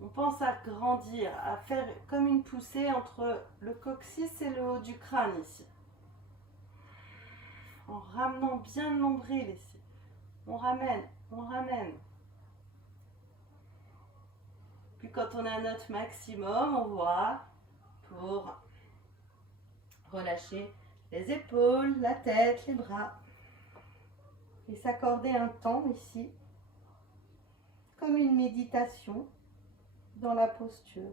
On pense à grandir, à faire comme une poussée entre le coccyx et le haut du crâne ici. En ramenant bien le nombril ici. On ramène, on ramène. Puis quand on est à notre maximum, on voit pour relâcher les épaules, la tête, les bras. Et s'accorder un temps ici, comme une méditation dans la posture.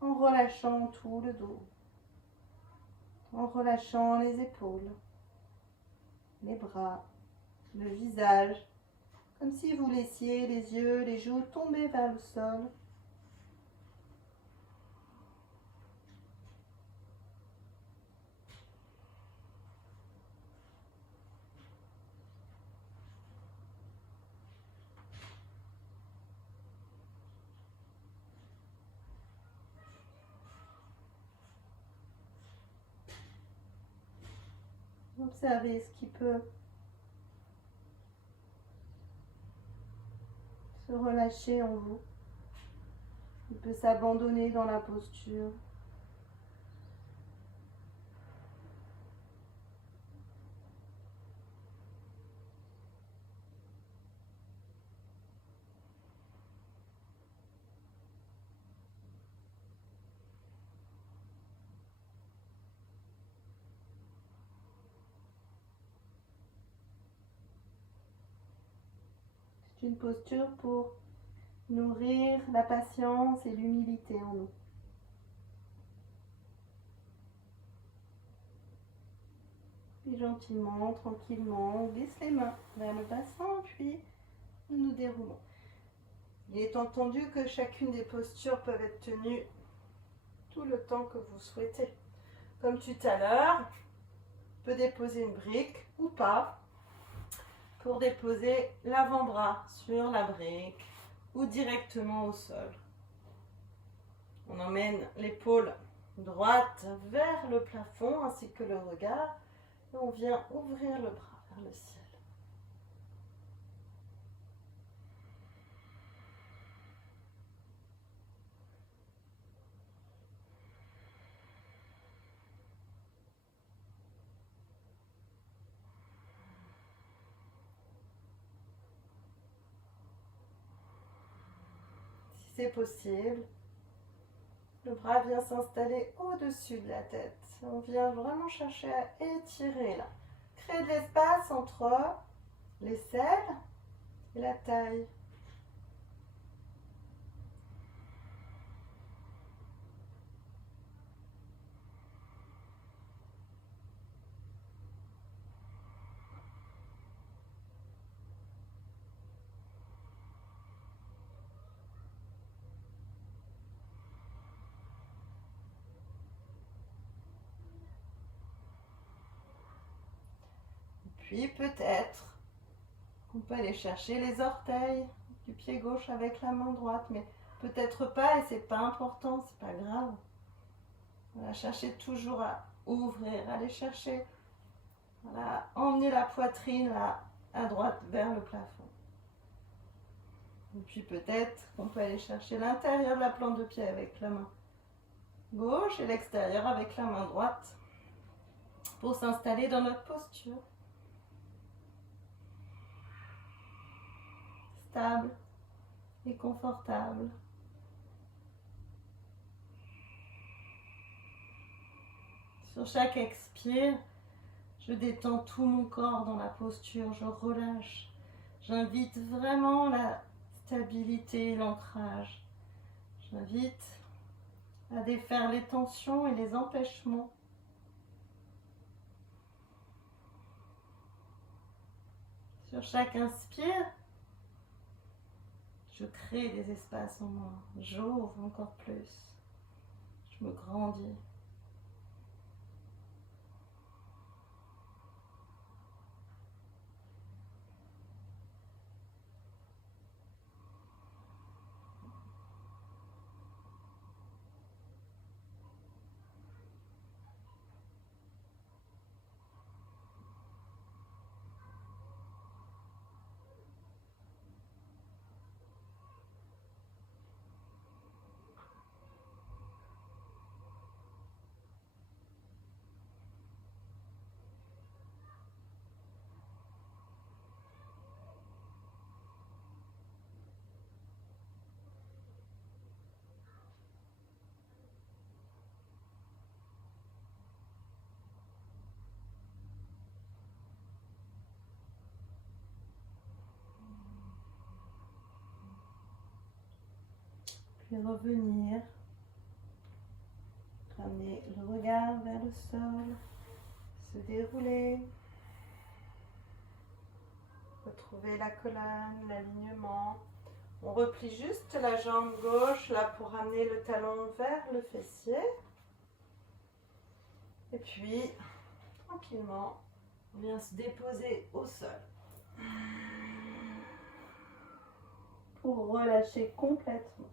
En relâchant tout le dos, en relâchant les épaules, les bras, le visage, comme si vous laissiez les yeux, les joues tomber vers le sol. Observez ce qui peut se relâcher en vous. Il peut s'abandonner dans la posture. C'est une posture pour nourrir la patience et l'humilité en nous. Puis gentiment, tranquillement, on glisse les mains vers le bassin, puis nous nous déroulons. Il est entendu que chacune des postures peuvent être tenues tout le temps que vous souhaitez. Comme tout à l'heure, on peut déposer une brique ou pas pour déposer l'avant-bras sur la brique ou directement au sol. On emmène l'épaule droite vers le plafond ainsi que le regard et on vient ouvrir le bras vers le ciel. Si c'est possible, le bras vient s'installer au-dessus de la tête. On vient vraiment chercher à étirer là. Créer de l'espace entre l'aisselle et la taille. Puis peut-être on peut aller chercher les orteils du pied gauche avec la main droite, mais peut-être pas et c'est pas important, c'est pas grave. Voilà, chercher toujours à ouvrir, aller chercher, voilà, emmener la poitrine là, à droite vers le plafond. Et puis peut-être qu'on peut aller chercher l'intérieur de la plante de pied avec la main gauche et l'extérieur avec la main droite pour s'installer dans notre posture. Stable et confortable. Sur chaque expire, je détends tout mon corps dans la posture, je relâche. J'invite vraiment la stabilité, l'ancrage. J'invite à défaire les tensions et les empêchements. Sur chaque inspire, je crée des espaces en moi. J'ouvre encore plus. Je me grandis. Puis revenir, ramener le regard vers le sol, se dérouler, retrouver la colonne, l'alignement. On replie juste la jambe gauche là pour ramener le talon vers le fessier. Et puis, tranquillement, on vient se déposer au sol. Pour relâcher complètement.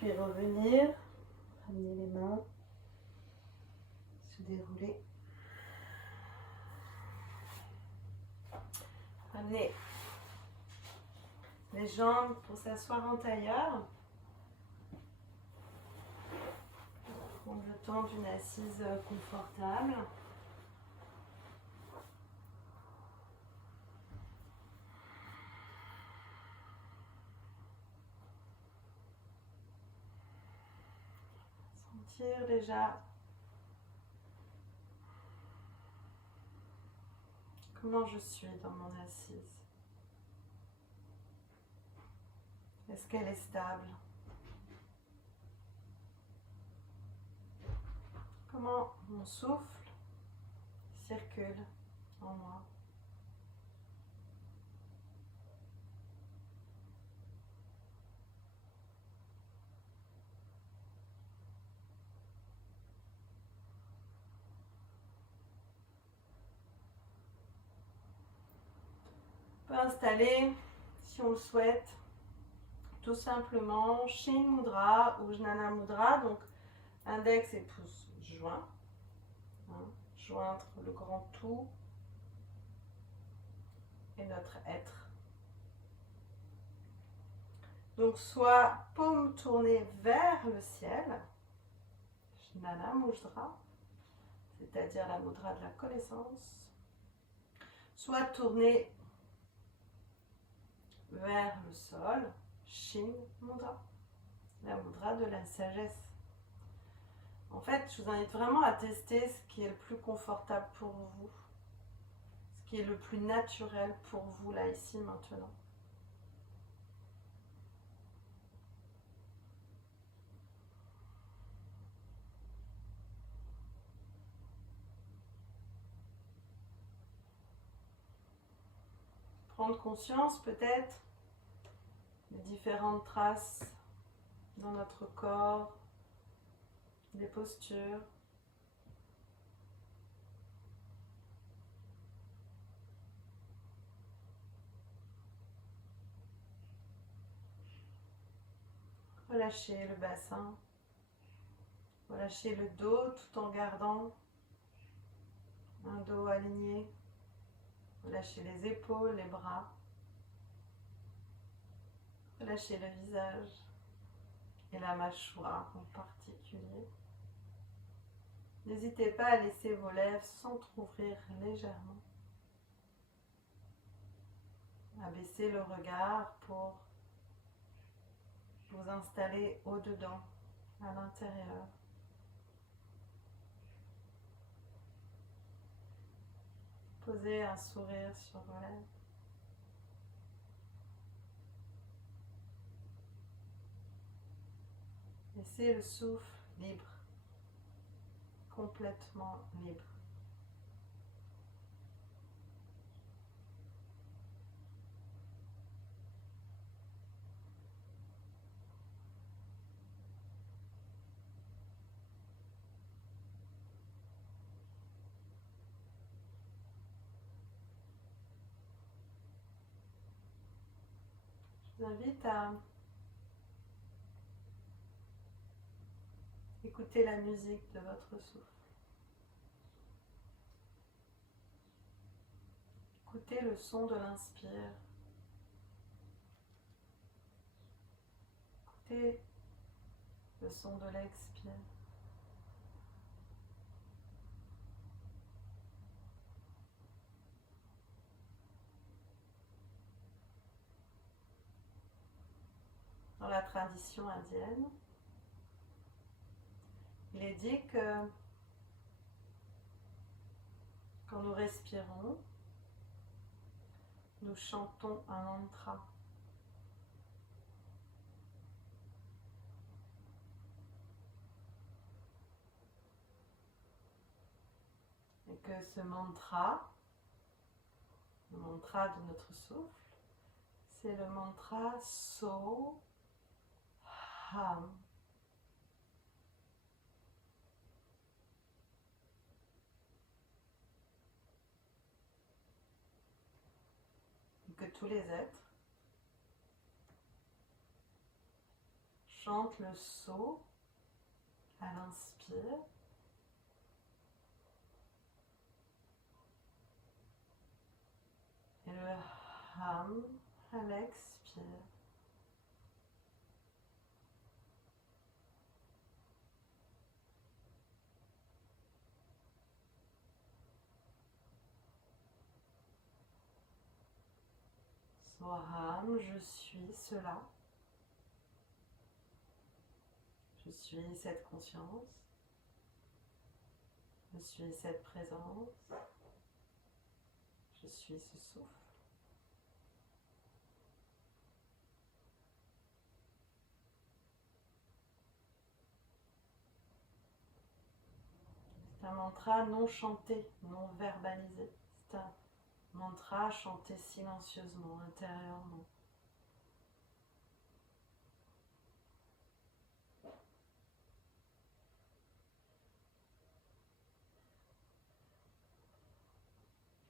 Puis revenir, ramener les mains, se dérouler. Ramener les jambes pour s'asseoir en tailleur. Prendre le temps d'une assise confortable. Sentir déjà comment je suis dans mon assise. Est-ce qu'elle est stable? Comment mon souffle circule en moi? On peut installer, si on le souhaite, tout simplement Shin Mudra ou Jnana Mudra, donc index et pouce joints, joindre le grand tout et notre être. Donc soit paume tournée vers le ciel, Jnana Mudra, c'est-à-dire la mudra de la connaissance, soit tournée vers le sol, Shin Mudra, la mudra de la sagesse. En fait, je vous invite vraiment à tester ce qui est le plus confortable pour vous, ce qui est le plus naturel pour vous là, ici, maintenant. Prendre conscience peut-être des différentes traces dans notre corps, des postures. Relâchez le bassin, relâchez le dos tout en gardant un dos aligné. Relâchez les épaules, les bras. Relâchez le visage et la mâchoire en particulier. N'hésitez pas à laisser vos lèvres s'entrouvrir légèrement. À baisser le regard pour vous installer au-dedans, à l'intérieur. Posez un sourire sur vos lèvres. Laissez le souffle libre, complètement libre. Je vous invite à écouter la musique de votre souffle. Écoutez le son de l'inspire. Écoutez le son de l'expire. Dans la tradition indienne, il est dit que quand nous respirons, nous chantons un mantra. Et que ce mantra, le mantra de notre souffle, c'est le mantra So Ham. Et que tous les êtres chante le So à l'inspire. Et le Ham à l'expire. Soham, je suis cela. Je suis cette conscience. Je suis cette présence. Je suis ce souffle. C'est un mantra non chanté, non verbalisé. C'est un mantra chanté silencieusement, intérieurement.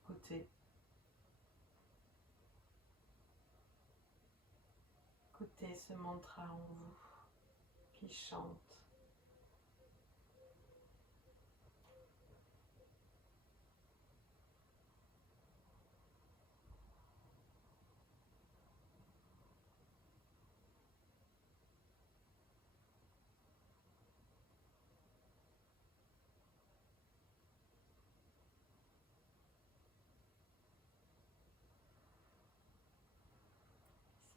Écoutez. Écoutez ce mantra en vous qui chante.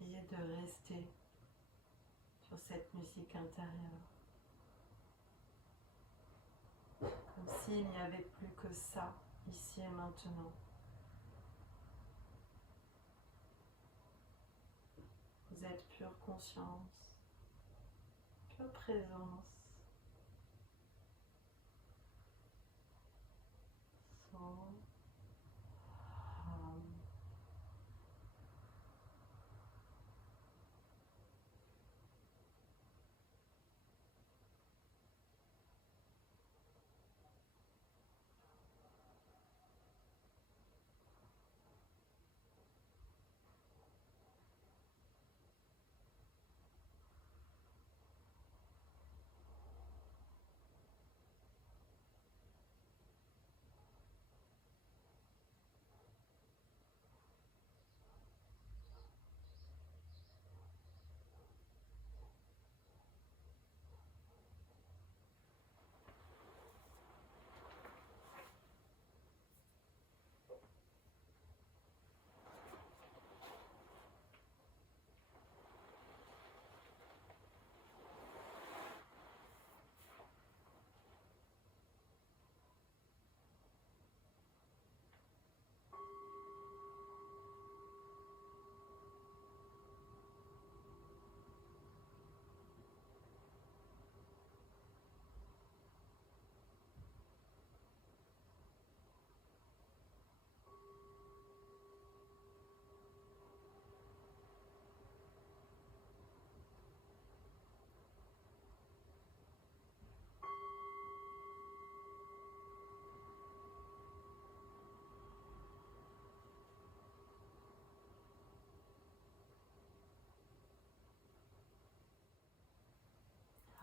Essayez de rester sur cette musique intérieure. Comme s'il n'y avait plus que ça, ici et maintenant. Vous êtes pure conscience, pure présence. So, hum.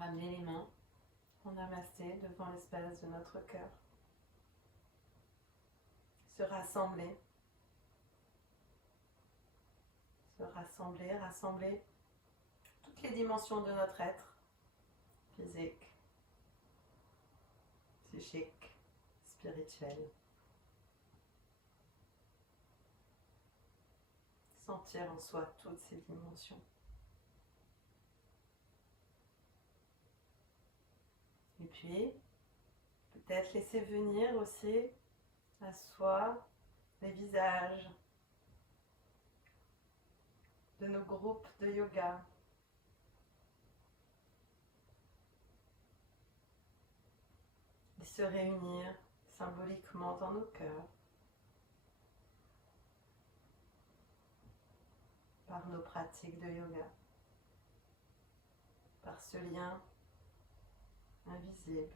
Ramenez les mains en namasté devant l'espace de notre cœur. Se rassembler. Se rassembler, rassembler toutes les dimensions de notre être. Physique, psychique, spirituel. Sentir en soi toutes ces dimensions. Et puis, peut-être laisser venir aussi à soi les visages de nos groupes de yoga. Et se réunir symboliquement dans nos cœurs par nos pratiques de yoga, par ce lien invisible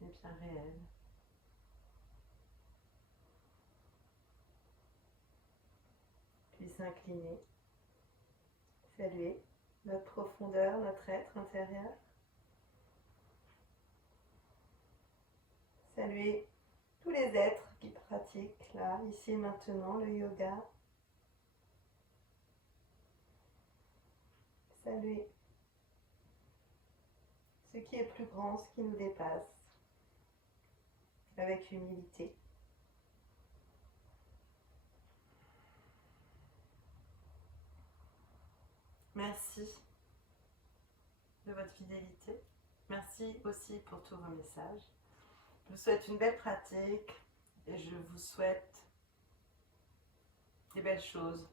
et bien réel. Puis s'incliner, saluer notre profondeur, notre être intérieur. Saluer tous les êtres qui pratiquent là, ici et maintenant, le yoga. Saluer ce qui est plus grand, ce qui nous dépasse, avec humilité. Merci de votre fidélité. Merci aussi pour tous vos messages. Je vous souhaite une belle pratique et je vous souhaite des belles choses.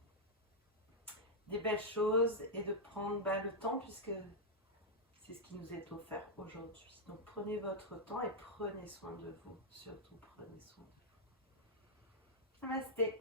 Des belles choses et de prendre le temps puisque c'est ce qui nous est offert aujourd'hui. Donc prenez votre temps et prenez soin de vous. Surtout prenez soin de vous. Namasté.